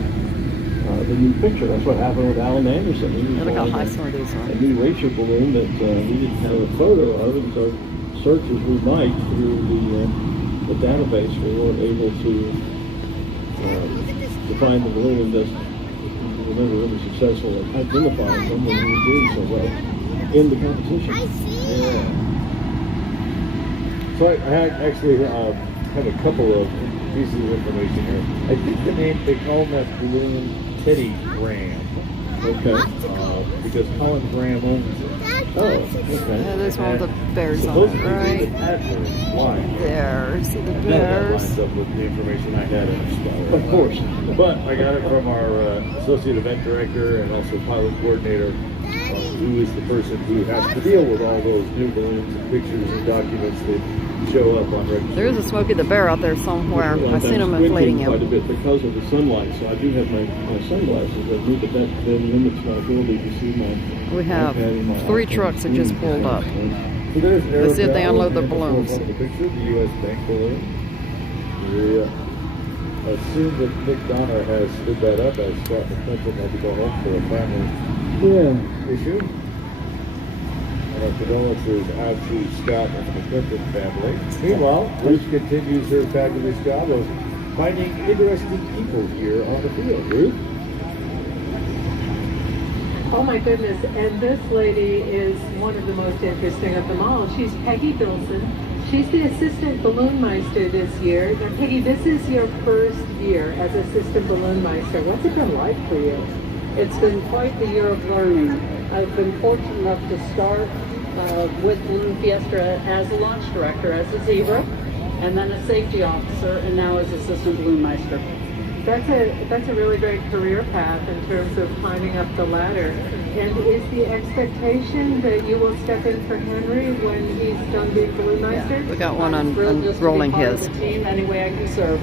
the new picture. That's what happened with Alan Anderson. He was Look how on high some of these a are. new racial balloon that we didn't have a photo of, and so search as we might through the database, we weren't able to find the balloon, and just we were never really successful at identifying them when we were doing so well in the competition. Yeah. So I actually have a couple of pieces of information here. I think the name, they call that balloon Teddy Graham. Okay. Because Colin Graham owns it. Oh, okay. Yeah, there's one with the bears on Supposedly it, right? the Adler flying. There, see the That bears? lines up with the information I had in the story. Of course. But I got it from our associate event director and also pilot coordinator, who is the person who has to deal with all those new balloons and pictures and documents that show up on registry. There's a Smokey the Bear out there somewhere. Well, I've seen him I'm inflating squinting quite a him. bit because of the sunlight, so I do have my sunglasses with me, but that then limits my ability to see my. We have iPad and my 3 iPhone. trucks that just pulled up. So there's Let's see if they Aerotel, unload their and of course balloons. on the picture, the U.S. Bank balloon. I assume that Nick Donner has stood that up as Scott McClinton had to go home for a family Yeah. issue. And our condolences out to Scott and the McClinton family. Meanwhile, Ruth continues her fabulous job of finding interesting people here on the field. Ruth? Oh my goodness, and this lady is one of the most interesting of them all. She's Peggy Bilson. She's the assistant balloon meister this year. Now Peggy, this is your first year as assistant balloon meister. What's it been like for you? It's been quite the year of learning. I've been fortunate enough to start with Balloon Fiesta as a launch director, as a zebra, and then a safety officer, and now as assistant balloon meister. That's a really great career path in terms of climbing up the ladder. And is the expectation that you will step in for Henry when he's done being balloon meister? We got one I'm thrilled just to be unrolling part his. of the team any way I can serve.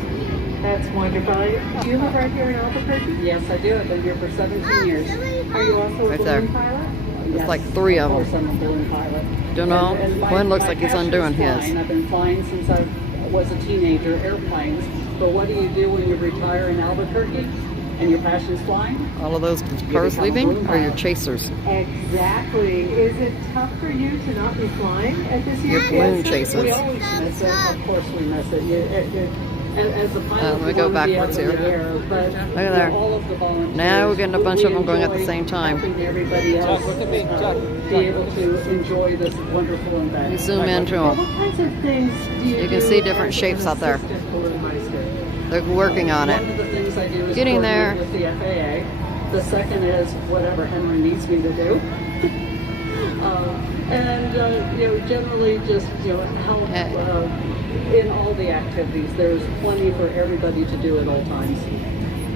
That's wonderful. Do you live right here in Albuquerque? Yes, I do. I've been here for 17 years. Are you also a Right balloon there. pilot? There's like 3 of course, them. I'm a balloon pilot. Don't know. And Glenn looks my like he's passion undoing is his. flying. I've been flying since I was a teenager, airplanes. But what do you do when you retire in Albuquerque? and your passion's flying, All of those cars leaving are your chasers. Exactly. Is it tough for you to not be flying at this Your year's balloon Fiesta? chasers. we always miss it. Of course we miss it. As a pilot, let me we go wanna be backwards up in here. the air, but at there. all of the volunteers, Now we're getting a bunch we of them going at the enjoy same time. helping everybody else be able to enjoy this wonderful event. You zoom into What them. kinds of things do you You can do see different as shapes an out there. assistant balloon meister? They're working on One of it. the things I do is Getting coordinate there. with the FAA. The second is whatever Henry needs me to do. Generally just, help in all the activities. There's plenty for everybody to do at all times.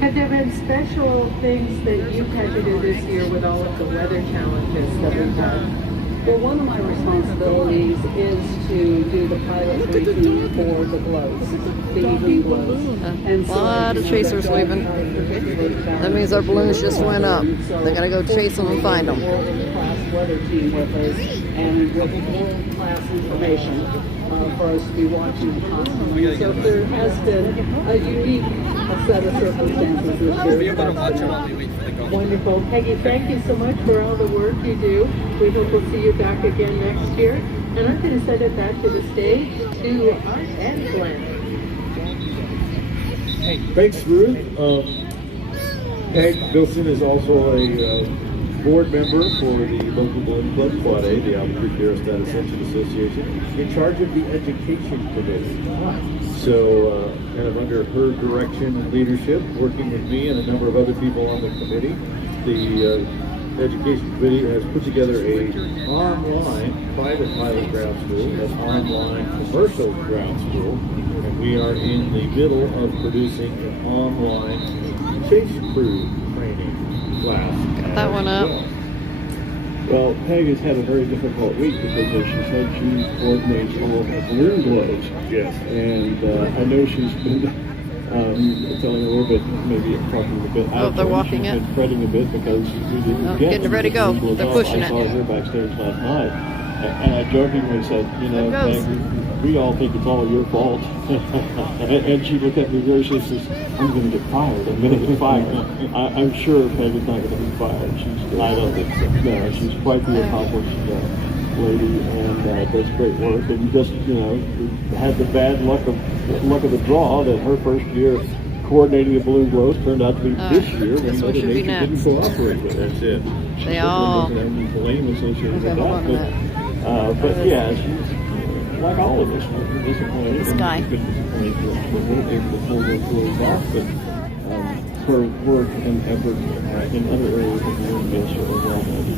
Have there been special things that you've had to do this year with all of the weather challenges that we've had? Well, one of my responsibilities is to do the pilot briefing for the glows, the evening glows. And A lot of chasers leaving. That means our balloons just went up. They gotta go chase them and find them. World-class weather team with us and with world-class information for us to be watching constantly. So there has been a unique set of circumstances this year. Wonderful. Peggy, thank you so much for all the work you do. We hope we'll see you back again next year. And I'm going to send it back to the stage to Art and Glenn. Thanks, Ruth. Peg Bilson is also a board member for the local balloon club, Quad A, the Albuquerque Aerostat Ascension Association, in charge of the education committee. So, kind of under her direction and leadership, working with me and a number of other people on the committee, the education committee has put together a online private pilot ground school, an online commercial ground school, and we are in the middle of producing an online chase crew training class. Got that one up. Well, Peg has had a very difficult week because, as she said, she coordinates all of the balloon glows. Yes. And I know she's been telling a little bit, maybe talking a bit out. Oh, they're walking She's it? been fretting a bit because we didn't Oh, get getting ready to go. the balloon They're glows off. pushing I saw it. her backstage last night. And I jokingly said, There it goes. Peg, we all think it's all your fault. and she looked at me very seriously and says, I'm going to get fired. I'm going to get fired. I'm sure Peg is not going to be fired. I don't think so. No, she's quite the accomplished lady and does great work. And just, had the bad luck of the draw that her first year coordinating the balloon glows turned out to be this year when this one Mother should be Nature didn't next. cooperate with it. That's it. They all. Doesn't have any blame associated Okay, with hold on a that. But yeah, she's like all of us. We're disappointed. This and guy. She's been disappointed that she wasn't able to pull those glows off, but her work and effort in other areas of the universe are well noted.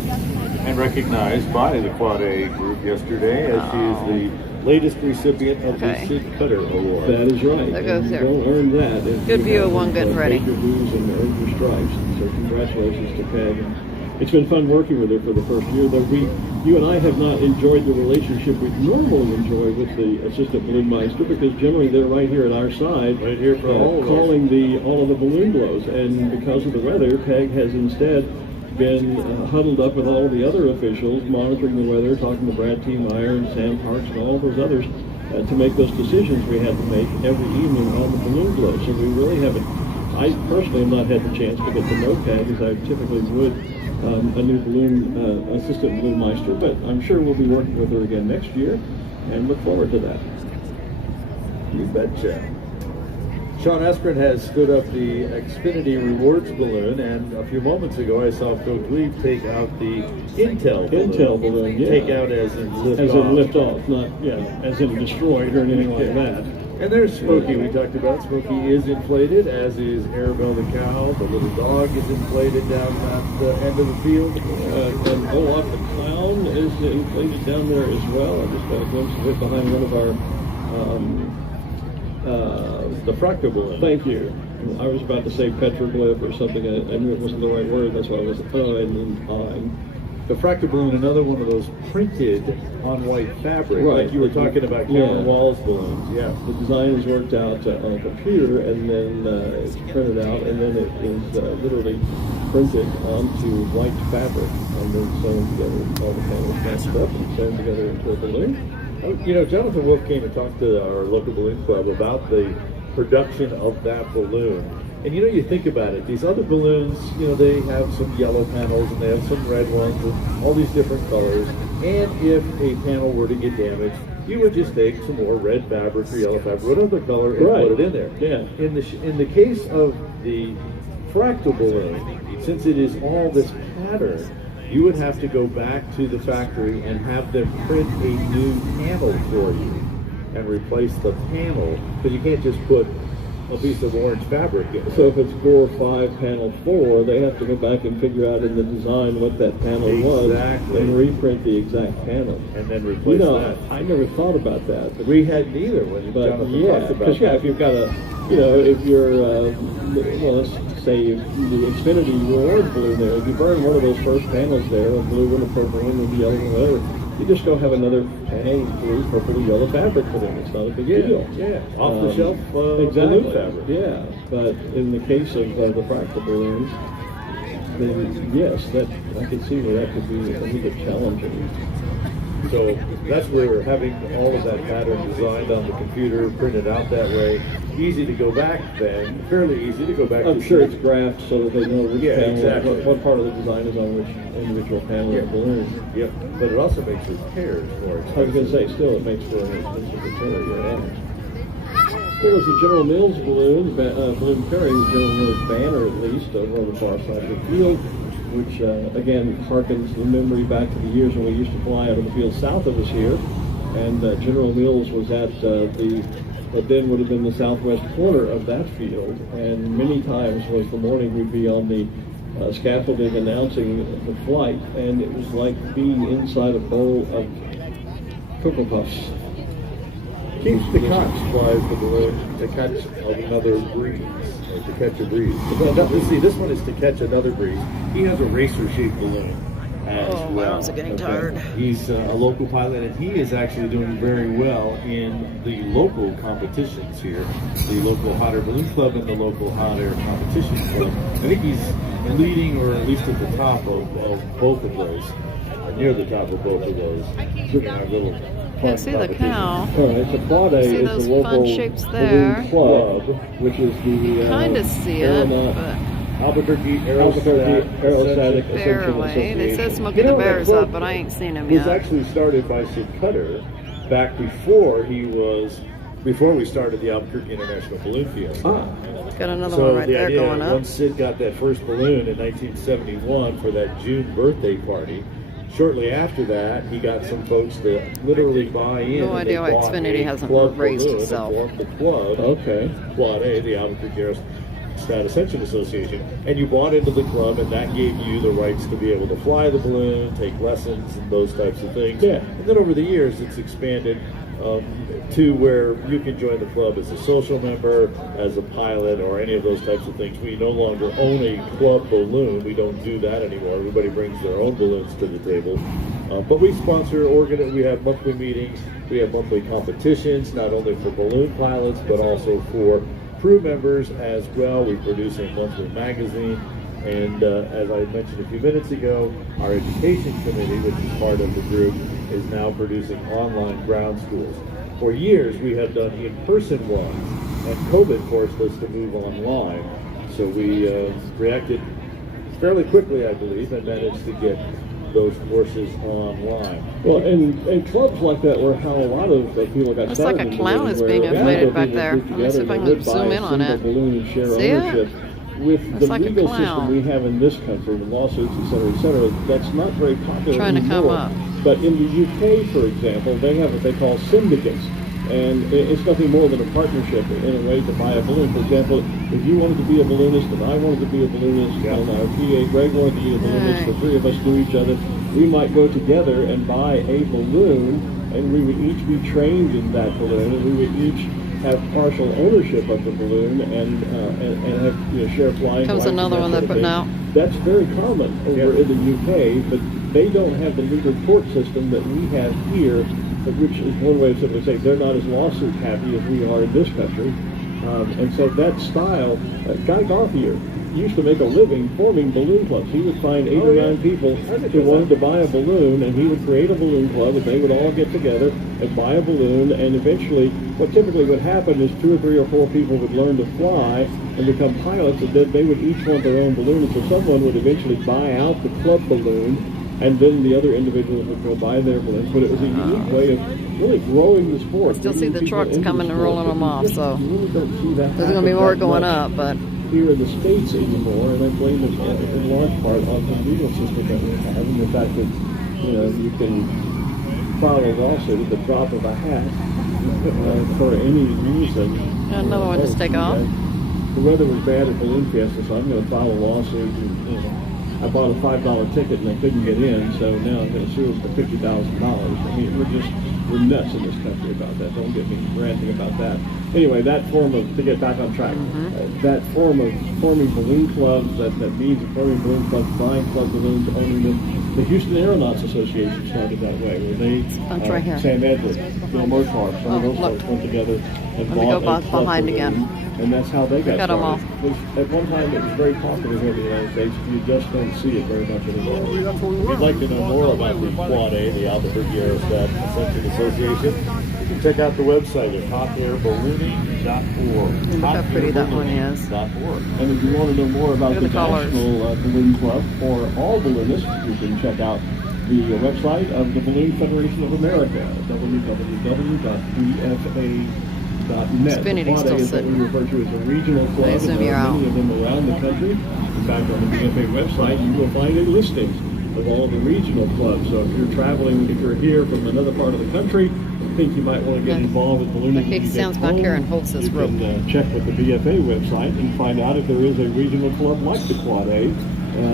And recognized by the Quad A group yesterday as she is the latest recipient of Okay. the Sid Cutter Award. That is right. There goes And there. you don't earn that. if Good you view of haven't, one getting ready. paid your dues and earned your stripes. So congratulations to Peg. And it's been fun working with her for the first year. Though you and I have not enjoyed the relationship we normally enjoy with the assistant balloon meister because generally they're right here at our side, Right here for all of us. calling all of the balloon blows. And because of the weather, Peg has instead been huddled up with all of the other officials, monitoring the weather, talking to Brad T. Meyer and Sam Parks and all those others to make those decisions we had to make every evening on the balloon glow. So we really haven't, I personally have not had the chance to get to know Peg as I typically would a new balloon, assistant balloon meister, but I'm sure we'll be working with her again next year and look forward to that. You betcha. Sean Esprin has stood up the Xfinity Rewards balloon, and a few moments ago I saw Phil Dweeb take out the Intel balloon. Intel balloon, yeah. Take out as in lift As off. in lift off, not, as in destroyed or anything like that. And there's Smokey we talked about. Smokey is inflated, as is Arabelle the cow. The little dog is inflated down that end of the field. And Olaf the clown is inflated down there as well. I just got a glimpse of it behind one of our The fractal balloon. thank you. I was about to say petroglyph or something. I knew it wasn't the right word. That's why I was The fractal balloon, another one of those printed on white fabric, Right. like you were talking about Cameron Yeah. Walls balloons. Yeah. the design is worked out on a computer and then it's printed out and then it is literally printed onto white fabric and then sewn together. All the panels matched up and sewn together into a balloon. Jonathan Wolf came and talked to our local balloon club about the production of that balloon. And you know, you think about it, these other balloons, you know, they have some yellow panels and they have some red ones with all these different colors. And if a panel were to get damaged, you would just take some more red fabric or yellow fabric, whatever color, and Right. put it in there. Yeah. In the case of the fractal balloon, since it is all this pattern, you would have to go back to the factory and have them print a new panel for you and replace the panel, because you can't just put a piece of orange fabric in. So if it's Gore 5 panel 4, they have to go back and figure out in the design what that panel was Exactly. and reprint the exact panel. And then You replace know, that. I never thought about that. But We hadn't either when But Jonathan yeah, talked about because yeah, that. if you've got a, you know, if you're, well, let's say the Xfinity reward balloon there, if you burn one of those first panels there, a blue one, a purple one, and a yellow one, whatever, you just go have another panel of blue, purple, and yellow fabric put in. It's not a big deal. Yeah, off the shelf exactly. balloon fabric. Yeah, but in the case of the fractal balloons, then yes, that I can see where that could be a little bit challenging. So that's where having all of that pattern designed on the computer, printed out that way, easy to go back then, fairly easy to go back I'm to sure see. it's graphed so that they know which Yeah, panel, exactly. what part of the design is on which individual panel of the balloon. Yep, but it also makes repairs more I was going to expensive. say, still, it makes for an expensive repair, yeah. There was the General Mills balloon, balloon carrying the General Mills banner at least over on the far side of the field, which again harkens the memory back to the years when we used to fly out of the field south of us here. And General Mills was at what then would have been the southwest corner of that field. And many times was the morning we'd be on the scaffolding announcing the flight, and it was like being inside a bowl of Cocoa Puffs. Keith DeCox flies the balloon to catch another breeze, or to catch a breeze. Well, let's see, this one is to catch another breeze. He has a racer-shaped balloon as Oh, my well. arms are getting Okay. tired. He's a local pilot, and he is actually doing very well in the local competitions here, the local hot air balloon club and the local hot air competition club. I think he's leading, or at least at the top of both of those, or near the top of both of those. In our little Can't see the competition. cow. All right, so Quad A See is those the fun local shapes balloon there? club, which is the Kind of see it, Aeronaut- but Albuquerque Aerostatic Aerostatic Ascension barely. They said Association. Smoking You the know, that Bears club up, but I ain't seen him was yet. actually started by Sid Cutter back before we started the Albuquerque International Balloon Fiesta. Got another So one right the there idea, going up. once Sid got that first balloon in 1971 for that June birthday party, shortly after that, he got some folks to literally buy in. No and they idea why bought Xfinity a hasn't club raised balloon and itself. formed the club. Okay. Quad A, the Albuquerque Aerostat Ascension Association, and you bought into the club, and that gave you the rights to be able to fly the balloon, take lessons, and those types of things. Yeah. And then over the years, it's expanded to where you can join the club as a social member, as a pilot, or any of those types of things. We no longer own a club balloon. We don't do that anymore. Everybody brings their own balloons to the table. But we sponsor, we have monthly meetings, we have monthly competitions, not only for balloon pilots, but also for crew members as well. We produce a monthly magazine. And as I mentioned a few minutes ago, our education committee, which is part of the group, is now producing online ground schools. For years, we have done in-person ones, and COVID forced us to move online. So we reacted fairly quickly, I believe, and managed to get those courses online. Well, and clubs like that were how a lot of people got Looks started. like a in clown balloon, is where being a lot of inflated back people there. group Let me see together if I and can would buy zoom a in on single it. balloon and share See it? ownership. With Looks the like a legal clown. system we have in this country, the lawsuits, et cetera, that's not very popular Trying to come anymore. up. But in the UK, for example, they have what they call syndicates. And it's nothing more than a partnership in a way to buy a balloon. For example, if you wanted to be a balloonist and I wanted to be a balloonist, and our PA Greg wanted to be a balloonist, the three of us knew each other, we might go together and buy a balloon, and we would each be trained in that balloon, and we would each have partial ownership of the balloon and have share flying. Comes rights and another that one sort they're of putting thing. out. That's very common over in the UK, but they don't have the legal court system that we have here, which is one way of simply saying they're not as lawsuit happy as we are in this country. And so that style, Guy Garfier used to make a living forming balloon clubs. He would find 8 or 9 people who wanted to buy a balloon, and he would create a balloon club, and they would all get together and buy a balloon, and eventually what typically would happen is 2 or 3 or 4 people would learn to fly and become pilots, and then they would each want their own balloon, and so someone would eventually buy out the club balloon, and then the other individuals would go buy their balloons. But it was a unique way of really growing the sport. Still see the Getting people trucks into coming the and sport. rolling them off, so You really don't see that there's going to be happen more that going much up, but here in the States anymore, and I blame it in large part on the legal system that we have, and the fact that, you know, you can file a lawsuit at the drop of a hat for any reason. another one just take off. The weather was bad at Balloon Fiesta, so I'm going to file a lawsuit. And, you know, I bought a $5 ticket and I couldn't get in, so now I'm going to sue them for $50,000. I mean, we're nuts in this country about that. Don't get me ranting about that. Anyway, that form of, to get back on track, that form of forming balloon clubs, that means of forming balloon clubs, buying club balloons, owning them. The Houston Aeronauts Association started that way, where they, Bunch right here. Sam Edwards, Bill Murtaugh, some of those look. folks went together and Let me go bought a club behind balloon, again. and that's how they got Cut 'em started. off. Which at one time it was very popular here in the United States. You just don't see it very much anymore. If you'd like to know more about the Quad A, the Albuquerque Aerostat Ascension Association, you can check out the website at hotairballooningorg. Look how pretty that one is. Hotairballoonings.org. And if you want to know more about Look the at the colors. National Balloon Club for all balloonists, you can check out the website of the Balloon Federation of America, www.bfa.net. Xfinity's The Quad A still is what sitting. we refer to as a regional club. I assume and there you're are out. many of them around the country. In fact, on the BFA website, you will find a listing of all the regional clubs. So if you're traveling, if you're here from another part of the country, and think you might want to get Yeah. involved with ballooning. Look, he when you get stands back here and holds this you rope. can check with the BFA website and find out if there is a regional club like the Quad A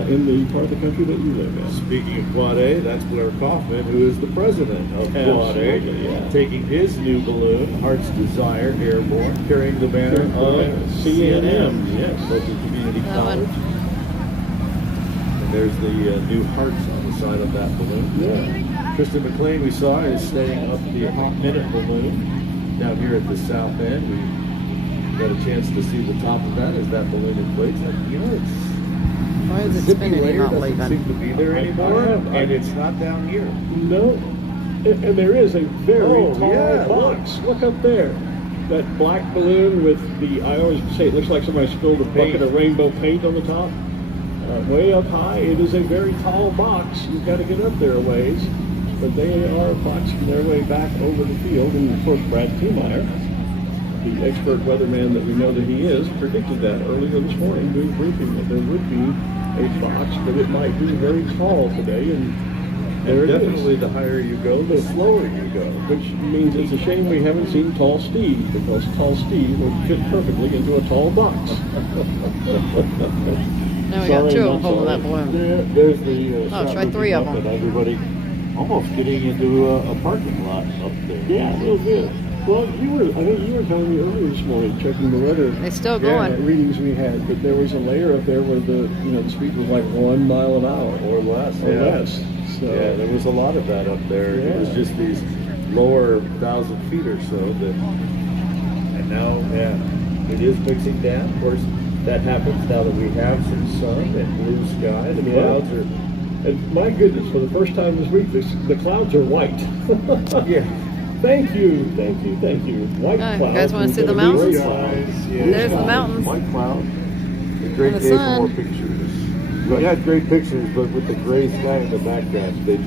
in the part of the country that you live in. Speaking of Quad A, that's Blair Kaufman, who is the president of Quad A, Absolutely, yeah. taking his new balloon, Heart's Desire Airborne, carrying the banner of CNM, yes. Local Community That one. College. And there's the new hearts on the side of that balloon. Yeah. Kristen McLean, we saw, is staying up the Hot Minute balloon down here at the south end. We got a chance to see the top of that as that balloon inflates. And, you know, Why is the it zippy spinning layer and not doesn't seem leaving? to be there anymore, I- and it's not down here. No, and there is a very Oh, tall yeah, box. Look up there. That black balloon with the, I always say it looks like somebody spilled a bucket of rainbow paint on the top. Way up high, it is a very tall box. You've got to get up there a ways. But they are boxing their way back over the field. And of course, Brad Kuhmeyer, the expert weatherman that we know that he is, predicted that earlier this morning during briefing that there would be a box, that it might be very tall today. And there And it definitely is. the higher you go, the slower you go. Which means it's a shame we haven't seen Tall Steve, because Tall Steve would fit perfectly into a tall box. Now we got Sorry, two of not them holding sorry. that balloon. There's the Oh, shot try three looking of up them. at everybody almost getting into a parking lot up there. Yeah, a little bit. Well, I think you were telling me earlier this morning, checking the weather. They still Yeah, going. readings we had, but there was a layer up there where the speed was like 1 mile an hour Or less. or yeah. less. So Yeah, there was a lot of that up there. It was Yeah. just these lower 1,000 feet or so that, and now, yeah, it is mixing down. Of course, that happens now that we have some sun and blue sky. The Yeah. clouds are, and my goodness, for the first time this week, the clouds are white. yeah. Thank you. White You clouds. guys wanna see instead the of blue mountains? skies. Yeah. There's the mountains. White cloud. A And great the day for sun. more pictures. We had great pictures, but with the gray sky in the background, the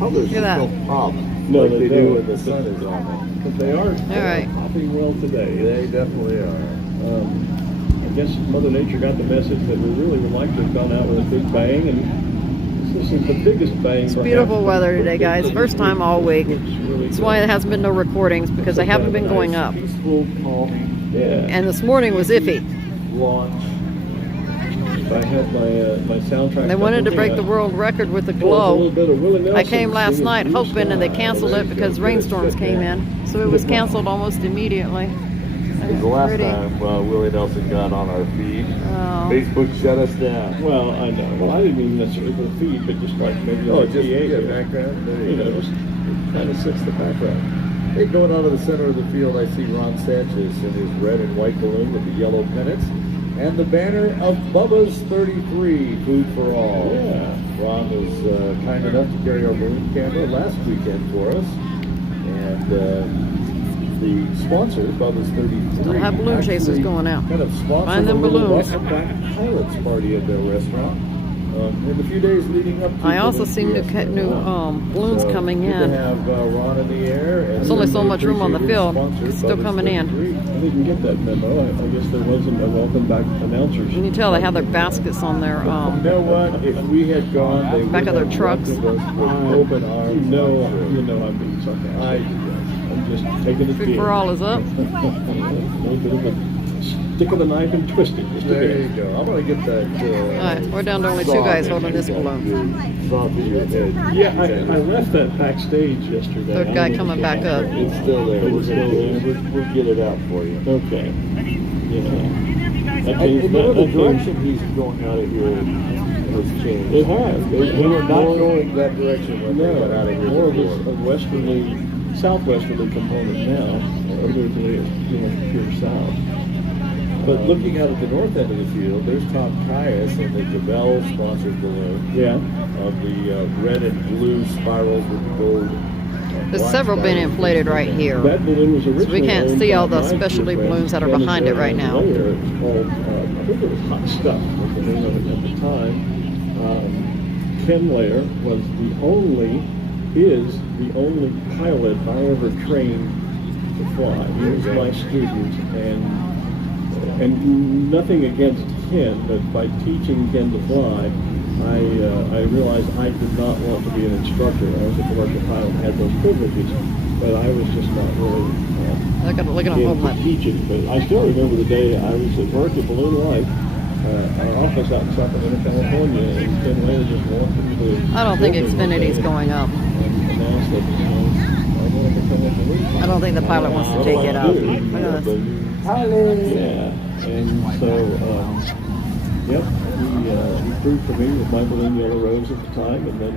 colors Look at just that. don't pop No, like they they do don't. when the sun is on them. But they are right. popping well today. They definitely are. I guess Mother Nature got the message that we really would like to have gone out with a big bang, and this is the biggest bang. It's beautiful weather today, guys. First time all week. That's why there hasn't been no recordings, because they haven't been going up. Peaceful, calming Yeah. And this morning was iffy. launch. I had my soundtrack. They wanted to break the world record with the glow. I came last night hoping, and they canceled it because rainstorms came in. So it was canceled almost immediately. It was the last Pretty. time Willie Nelson got on our feed. Oh. Facebook shut us down. Well, I know. Well, I didn't mean necessarily for the feed, but just like maybe Oh, like just PA here. background. There You you know, go. just kind of sets the background. Hey, going out of the center of the field, I see Ron Sanchez in his red and white balloon with the yellow pennants. And the banner of Bubba's 33, Food for All. Yeah. Ron was kind enough to carry our balloon camera last weekend for us. And the sponsor, Bubba's 33, Still have balloon chasers actually going out. kind of sponsored Find them a little balloons. welcome back pilots party at their restaurant. In the few days leading up to I also Balloon see new Fiesta. balloons So, coming good in. to have Ron in the air. And There's only so much room on the appreciate field. your sponsor, It's still Bubba's coming in. 33. I didn't get that memo. I guess there wasn't a welcome back announcers. You can tell they have their baskets on their You know what? If we had gone, they Back would of their have trucks. welcomed us with open arms. You know I'm being sarcastic. I'm just taking it. Food for All is up. A little bit of a stick of the knife and twist it. Just a There you bit. go. I'm gonna get that. All right, we're down to only two guys holding this balloon. Saw through your head. Yeah, I left that backstage yesterday. Third guy coming back up. It's still there. We're still there. We'll get it out for you. Okay. Yeah. That I means know the that direction he's going out of here has changed. It has. We were not going that direction when they went out of here. More of before. a westerly, southwesterly component now. Originally, pure south. But looking out at the north end of the field, there's Tom Caius and the Cabell sponsored balloon Yeah. of the red and blue spirals with gold. There's black several being spirals. inflated right here. That balloon was originally can't owned see by all the my specialty dear friend, balloons that are Ken behind it and right Aaron now. Layer. It's called, I think it was Hot Stuff, was the name of it at the time. Ken Layer was the only pilot I ever trained to fly. He was my student, and nothing against Ken, but by teaching Ken to fly, I realized I did not want to be an instructor. I was a commercial pilot and had those privileges, but I was just not really Look at them into holding that. teaching. But I still remember the day I was at work at Balloon Life, our office out in Sacramento, California, and Ken Layer just walked into the I don't think building one Xfinity's day going up. and announced that, I want to become a balloon pilot. I don't think the pilot wants to take it up. Look at this. Yeah, and so, yep, he proved for me with my balloon Yellow Rose at the time, and then,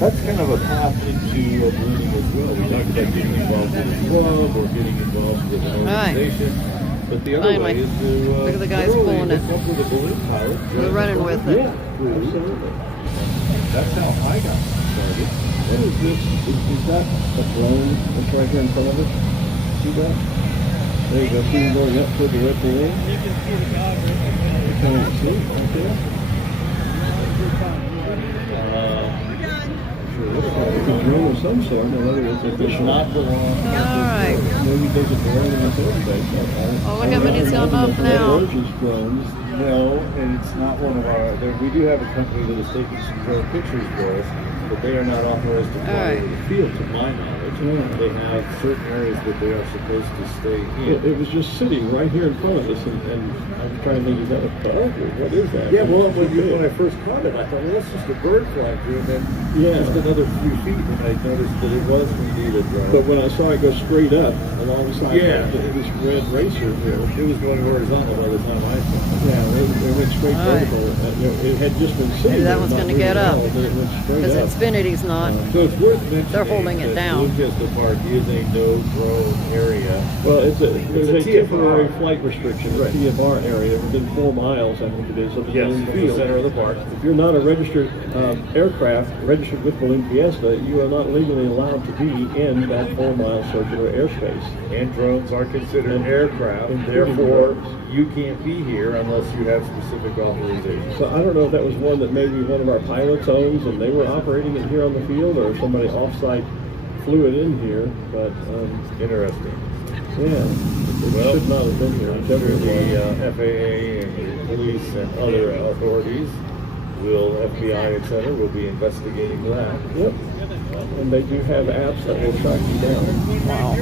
That's kind of a path into ballooning as well. We talked about getting involved with a club or getting involved with an right. organization. But the other Finally. way is to Look at the guys literally pulling it. hook up with a balloon pilot. They're running with it. yeah, absolutely. That's how I got started. What is this? Is that a drone that's right here in front of us? See that? There you go, see him going up to the red balloon? You can see the dog right there. You can see it right there? It's a drone of some sort, in other words, if it's not the one. All right. Maybe there's a drone in this airspace. Oh, look how many's gone up now. Rogers drones. No, and it's not one of our. We do have a company that is taking some drone pictures for us, but they are not authorized to fly All right. over the field, to my knowledge. They have certain areas that they are supposed to stay in. It was just sitting right here in front of us, and I was trying to think, is that a bug or what is that? Yeah, well, It's when big. I first caught it, I thought, well, that's just a bird flying through, and then Yeah. just another few feet, and I noticed that it was indeed a drone. But when I saw it go straight up alongside Yeah. this red racer here, It was going horizontal by the time I saw it. yeah, it went straight All right. vertical. It had just been sitting Maybe that there, one's not gonna moving get at up. all, but it went straight Because up. Xfinity's not. So it's worth mentioning They're holding it that down. Balloon Fiesta Park is a no-drone area. Well, there's a a temporary TFR. flight restriction, Right. TFR area within 4 miles, I think it is, of the balloon in the field. center of the park. If you're not a registered aircraft, registered with Balloon Fiesta, you are not legally allowed to be in that 4-mile circular airspace. And drones are considered And- aircraft, including therefore drones. you can't be here unless you have specific authorization. So I don't know if that was one that maybe one of our pilots owns and they were operating it here on the field, or somebody off-site flew it in here, but Interesting. yeah, it Well, should not have been here. I'm It sure definitely was. the FAA and the police and other authorities will, FBI, et cetera, will be investigating that Yep. And they do have apps that will track you down. Wow.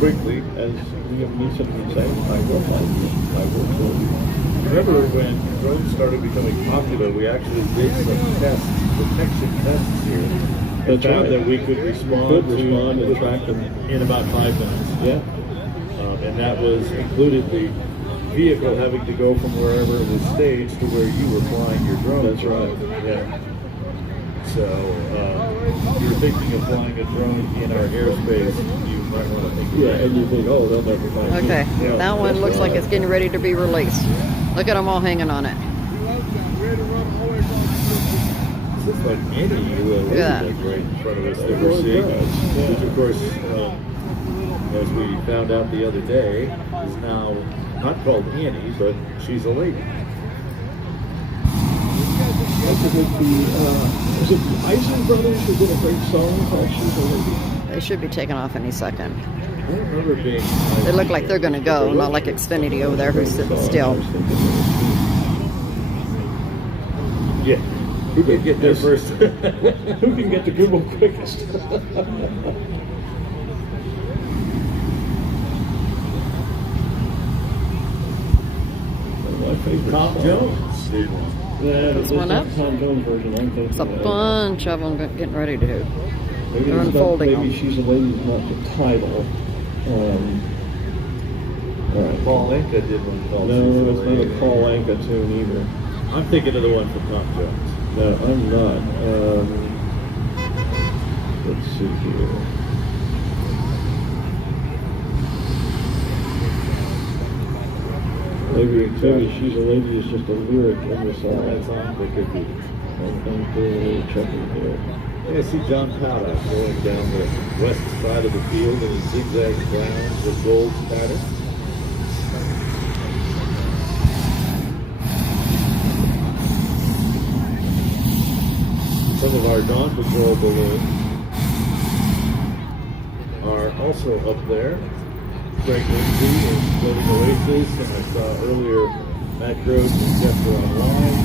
quickly. As Liam Neeson would say, I will find you. I will kill you. Remember when drones started becoming popular, we actually did some tests, detection tests here. And That's found right. that we could respond and track them. in about 5 minutes. Yeah. And that was included the vehicle having to go from wherever it was staged to where you were flying your drone. That's right. Yeah. So, if you're thinking of flying a drone in our airspace, you might want to think. Yeah, and you think, oh, they'll never find me. Okay, Yeah, that one that's looks like right. it's getting ready to be released. Look at them all hanging on it. It's just like any Look at that. like right in front of us that we're seeing, which of course, as we found out the other day, is now not called Annie, but she's a lady. That's a good, is it the Isley Brothers who did a great song called She's a Lady? They should be taking off any second. I don't remember being. They look like they're going to go, not like Xfinity over there who's sitting still. Yeah. Who can get there first? Who can get to Google quickest? My favorite Tom song. Jones did one. Yeah, This one up? Tom Jones version, I'm thinking. It's a bunch of them getting ready to do. Maybe They're it's unfolding not, maybe them. She's a Lady's not the title. All right. Paul Anka did one called No, She's a it's not Lady. a Paul Anka tune either. I'm thinking of the one from Tom Jones. No, I'm not. Let's see here. Maybe She's a Lady is just a lyric in the song. That's on. They could be. I'm checking here. I see John Powell going down the west side of the field in his zigzag brown with gold pattern. Some of our Dawn Patrol balloons are also up there. Greg Lindsay and Floating Oasis, and I saw earlier Matt Gross and Jeffrey Online.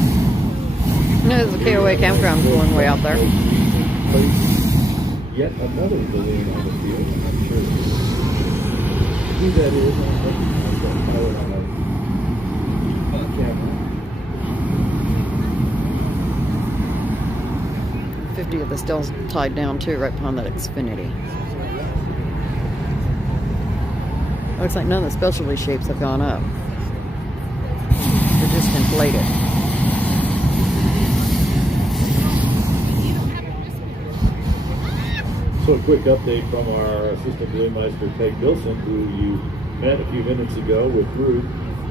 There's a KOA campground going way out there. Yet another balloon on the field. I'm not sure who that is. I've got power on our camera. 50 of the still tied down too, right behind that Xfinity. Looks like none of the specialty shapes have gone up. They're just inflated. So a quick update from our assistant balloon meister, Peg Bilson, who you met a few minutes ago with Ruth.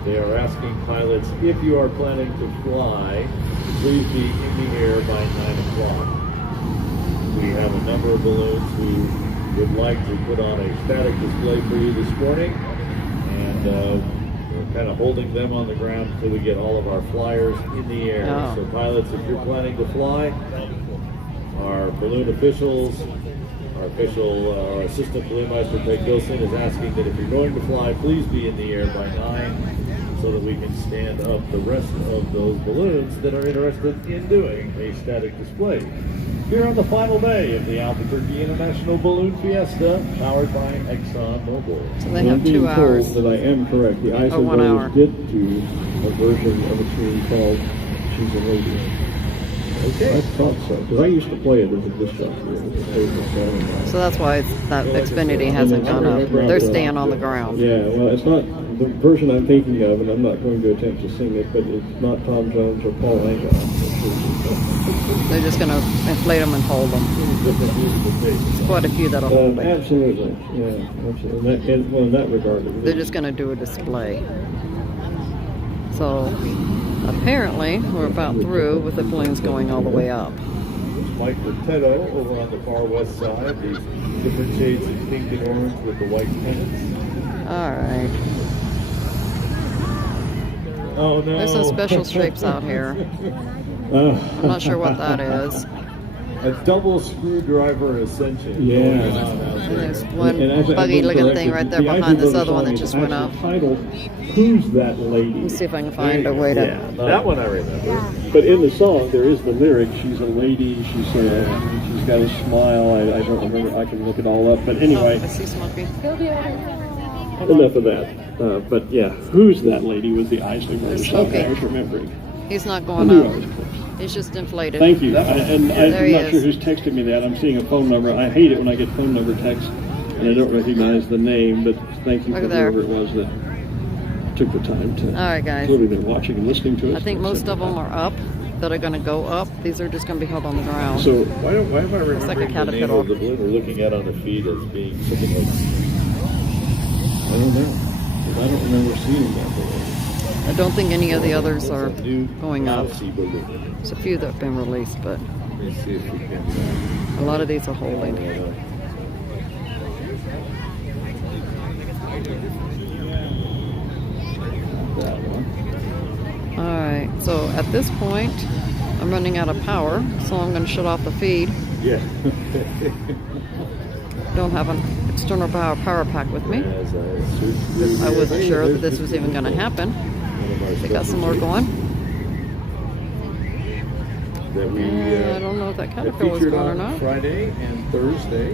They are asking pilots, if you are planning to fly, please be in the air by 9 o'clock. We have a number of balloons who would like to put on a static display for you this morning, and we're kind of holding them on the ground until we get all of our flyers in the air. Oh. So pilots, if you're planning to fly, our balloon officials, our official assistant balloon meister Peg Gilson is asking that if you're going to fly, please be in the air by 9 so that we can stand up the rest of those balloons that are interested in doing a static display. Here on the final day of the Albuquerque International Balloon Fiesta, powered by ExxonMobil. So they And have I'm being 2 hours. told that I am correct. The Isley 1 hour. Brothers did do a version of a tune called She's a Lady. Okay. I thought so, because I used to play it as a disc jockey. It was a favorite song. So that's why that Xfinity hasn't gone up. They're staying on the ground. Yeah, well, it's not the version I'm thinking of, and I'm not going to attempt to sing it, but it's not Tom Jones or Paul Anka. They're just going to inflate them and hold them. There's quite a few that'll hold it. Absolutely, yeah, absolutely. Well, in that regard, it They're is. just going to do a display. So apparently we're about through with the balloons going all the way up. Mike Bertetto over on the far west side, the different shades of pink and orange with the white pennants. All right. Oh no. There's some special shapes out here. I'm not sure what that is. A double screwdriver ascension. Yeah. going on out And there. there's one And actually, buggy I'm looking correct. thing right there The behind Isley this Brothers other one song that is just went up. actually titled "Who's That Lady?" Let's see if I can find a way to. Yeah, that one I remember. But in the song, there is the lyric. She's a lady. She's got a smile. I don't remember. I can look it all up. But Oh, anyway, I see Smokey. enough of that. But yeah, "Who's That Lady?" was the Isley Brothers There's song. Smokey. I was remembering. He's not I going knew I up. was close. He's just inflated. Thank you. There I'm he not is. sure who's texting me that. I'm seeing a phone number. I hate it when I get phone number texts and I don't recognize the name, but thank you Look for there. whoever it was that took the time to All right, guys. clearly they're watching and listening to us. I think most of them are up. that are going to go up. These are just going to be held on the ground. So why am I like a remembering the name caterpillar. of the balloon we're looking at on the feed as being something like? I don't know. 'Cause I don't remember seeing that balloon. I don't think any of the others are It's a new going up. Galaxy balloon. There's a few that have been released, but Let me see if we can. a lot of these are holding. That one. Alright, so at this point, I'm running out of power, so I'm going to shut off the feed. Yeah. Don't have an external power pack with me. As I search through I here- wasn't Hey, sure that there's this was even going to happen. one of our They got some more specialties going. that we I don't know if that have caterpillar was featured going or on not. Friday and Thursday.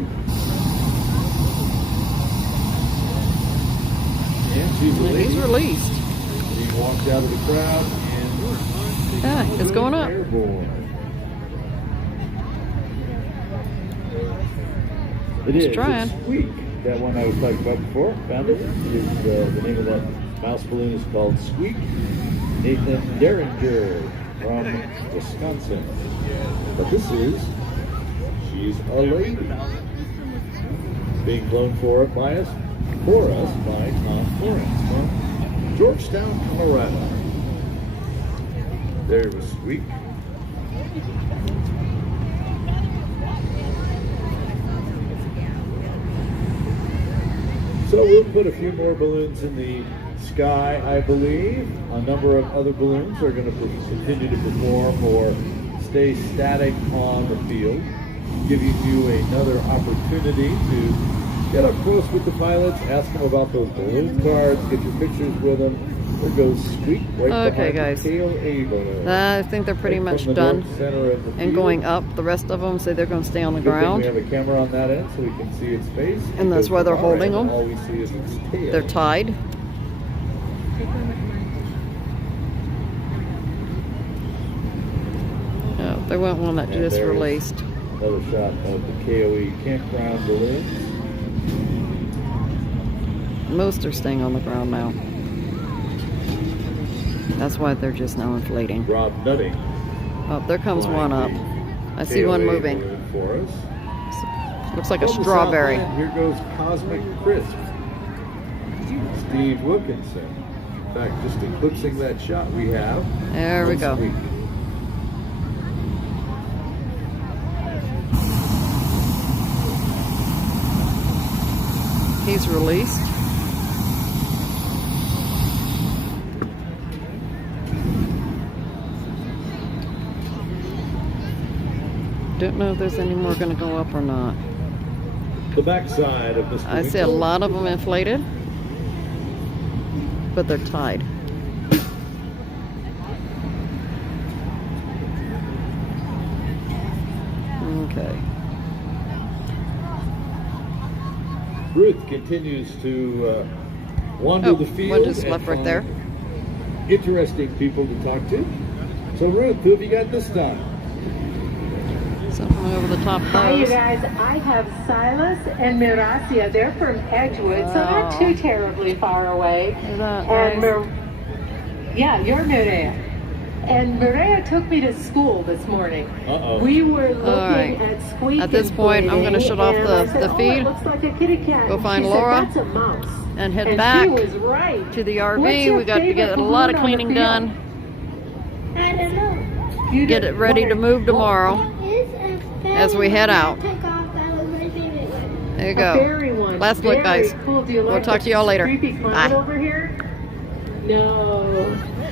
And she's And he's released. He walked out of the crowd and Yeah, it's going up. airborne. It He's is. trying. It's Squeak. That one I was talking about before. Found it. Is the name of that mouse balloon is called Squeak. Nathan Derringer from Wisconsin. But this is She's a Lady. Being blown for us by Tom Florence from Georgetown, Colorado. There was Squeak. So we'll put a few more balloons in the sky, I believe. A number of other balloons are going to continue to perform or stay static on the field, giving you another opportunity to get up close with the pilots, ask them about those balloon cards, get your pictures with them. There goes Squeak right Okay, behind guys. the KOA balloon. I think they're pretty Right much from the done north center of the and field. going up. The rest of them say they're going to stay on the Good thing ground. we have a camera on that end so we can see its face. And that's Because why they're from our holding end, them. All we see is its tail. They're tied. Oh, there went one that And just there's released. Another shot of the KOE campground balloons. Most are staying on the ground now. That's why they're just now inflating. Rob Nutting. Oh, there comes one up. I see one KOA moving. balloon for us. Looks like a From the strawberry. south end, here goes Cosmic Crisp. Steve Wilkinson. In fact, just eclipsing that shot we have. There we on go. Squeak. He's released. Don't know if there's any more going to go up or not. The backside of Mr. I see a Winkle. lot of them inflated, but they're tied. Okay. Ruth continues to wander Oh, the field. one just and left right find there. Interesting people to talk to. So Ruth, who have you got this time? Something over the top Hi, you post. guys. I have Silas and Miracia. They're from Edgewood, so not Wow. too terribly far away. Is that And nice? yeah, you're Mireya. And Mireya took me to school this morning. Uh-oh. We were looking right. at Squeak. At this point, I'm gonna shut off and the- I said, the "Oh, feed. It looks like a kitty cat." Go And find she Laura said, "That's a mouse." and head And back she was right. to the What's RV. your We got to favorite get a lot of balloon on the cleaning field? done. I don't know. You Get it ready to move tomorrow. That is a As we head out. Take off. That was my favorite one. There you A go. fairy one. Last look, Very guys. Cool. Do you We'll like talk the to y'all later. creepy clown Bye. over here? No.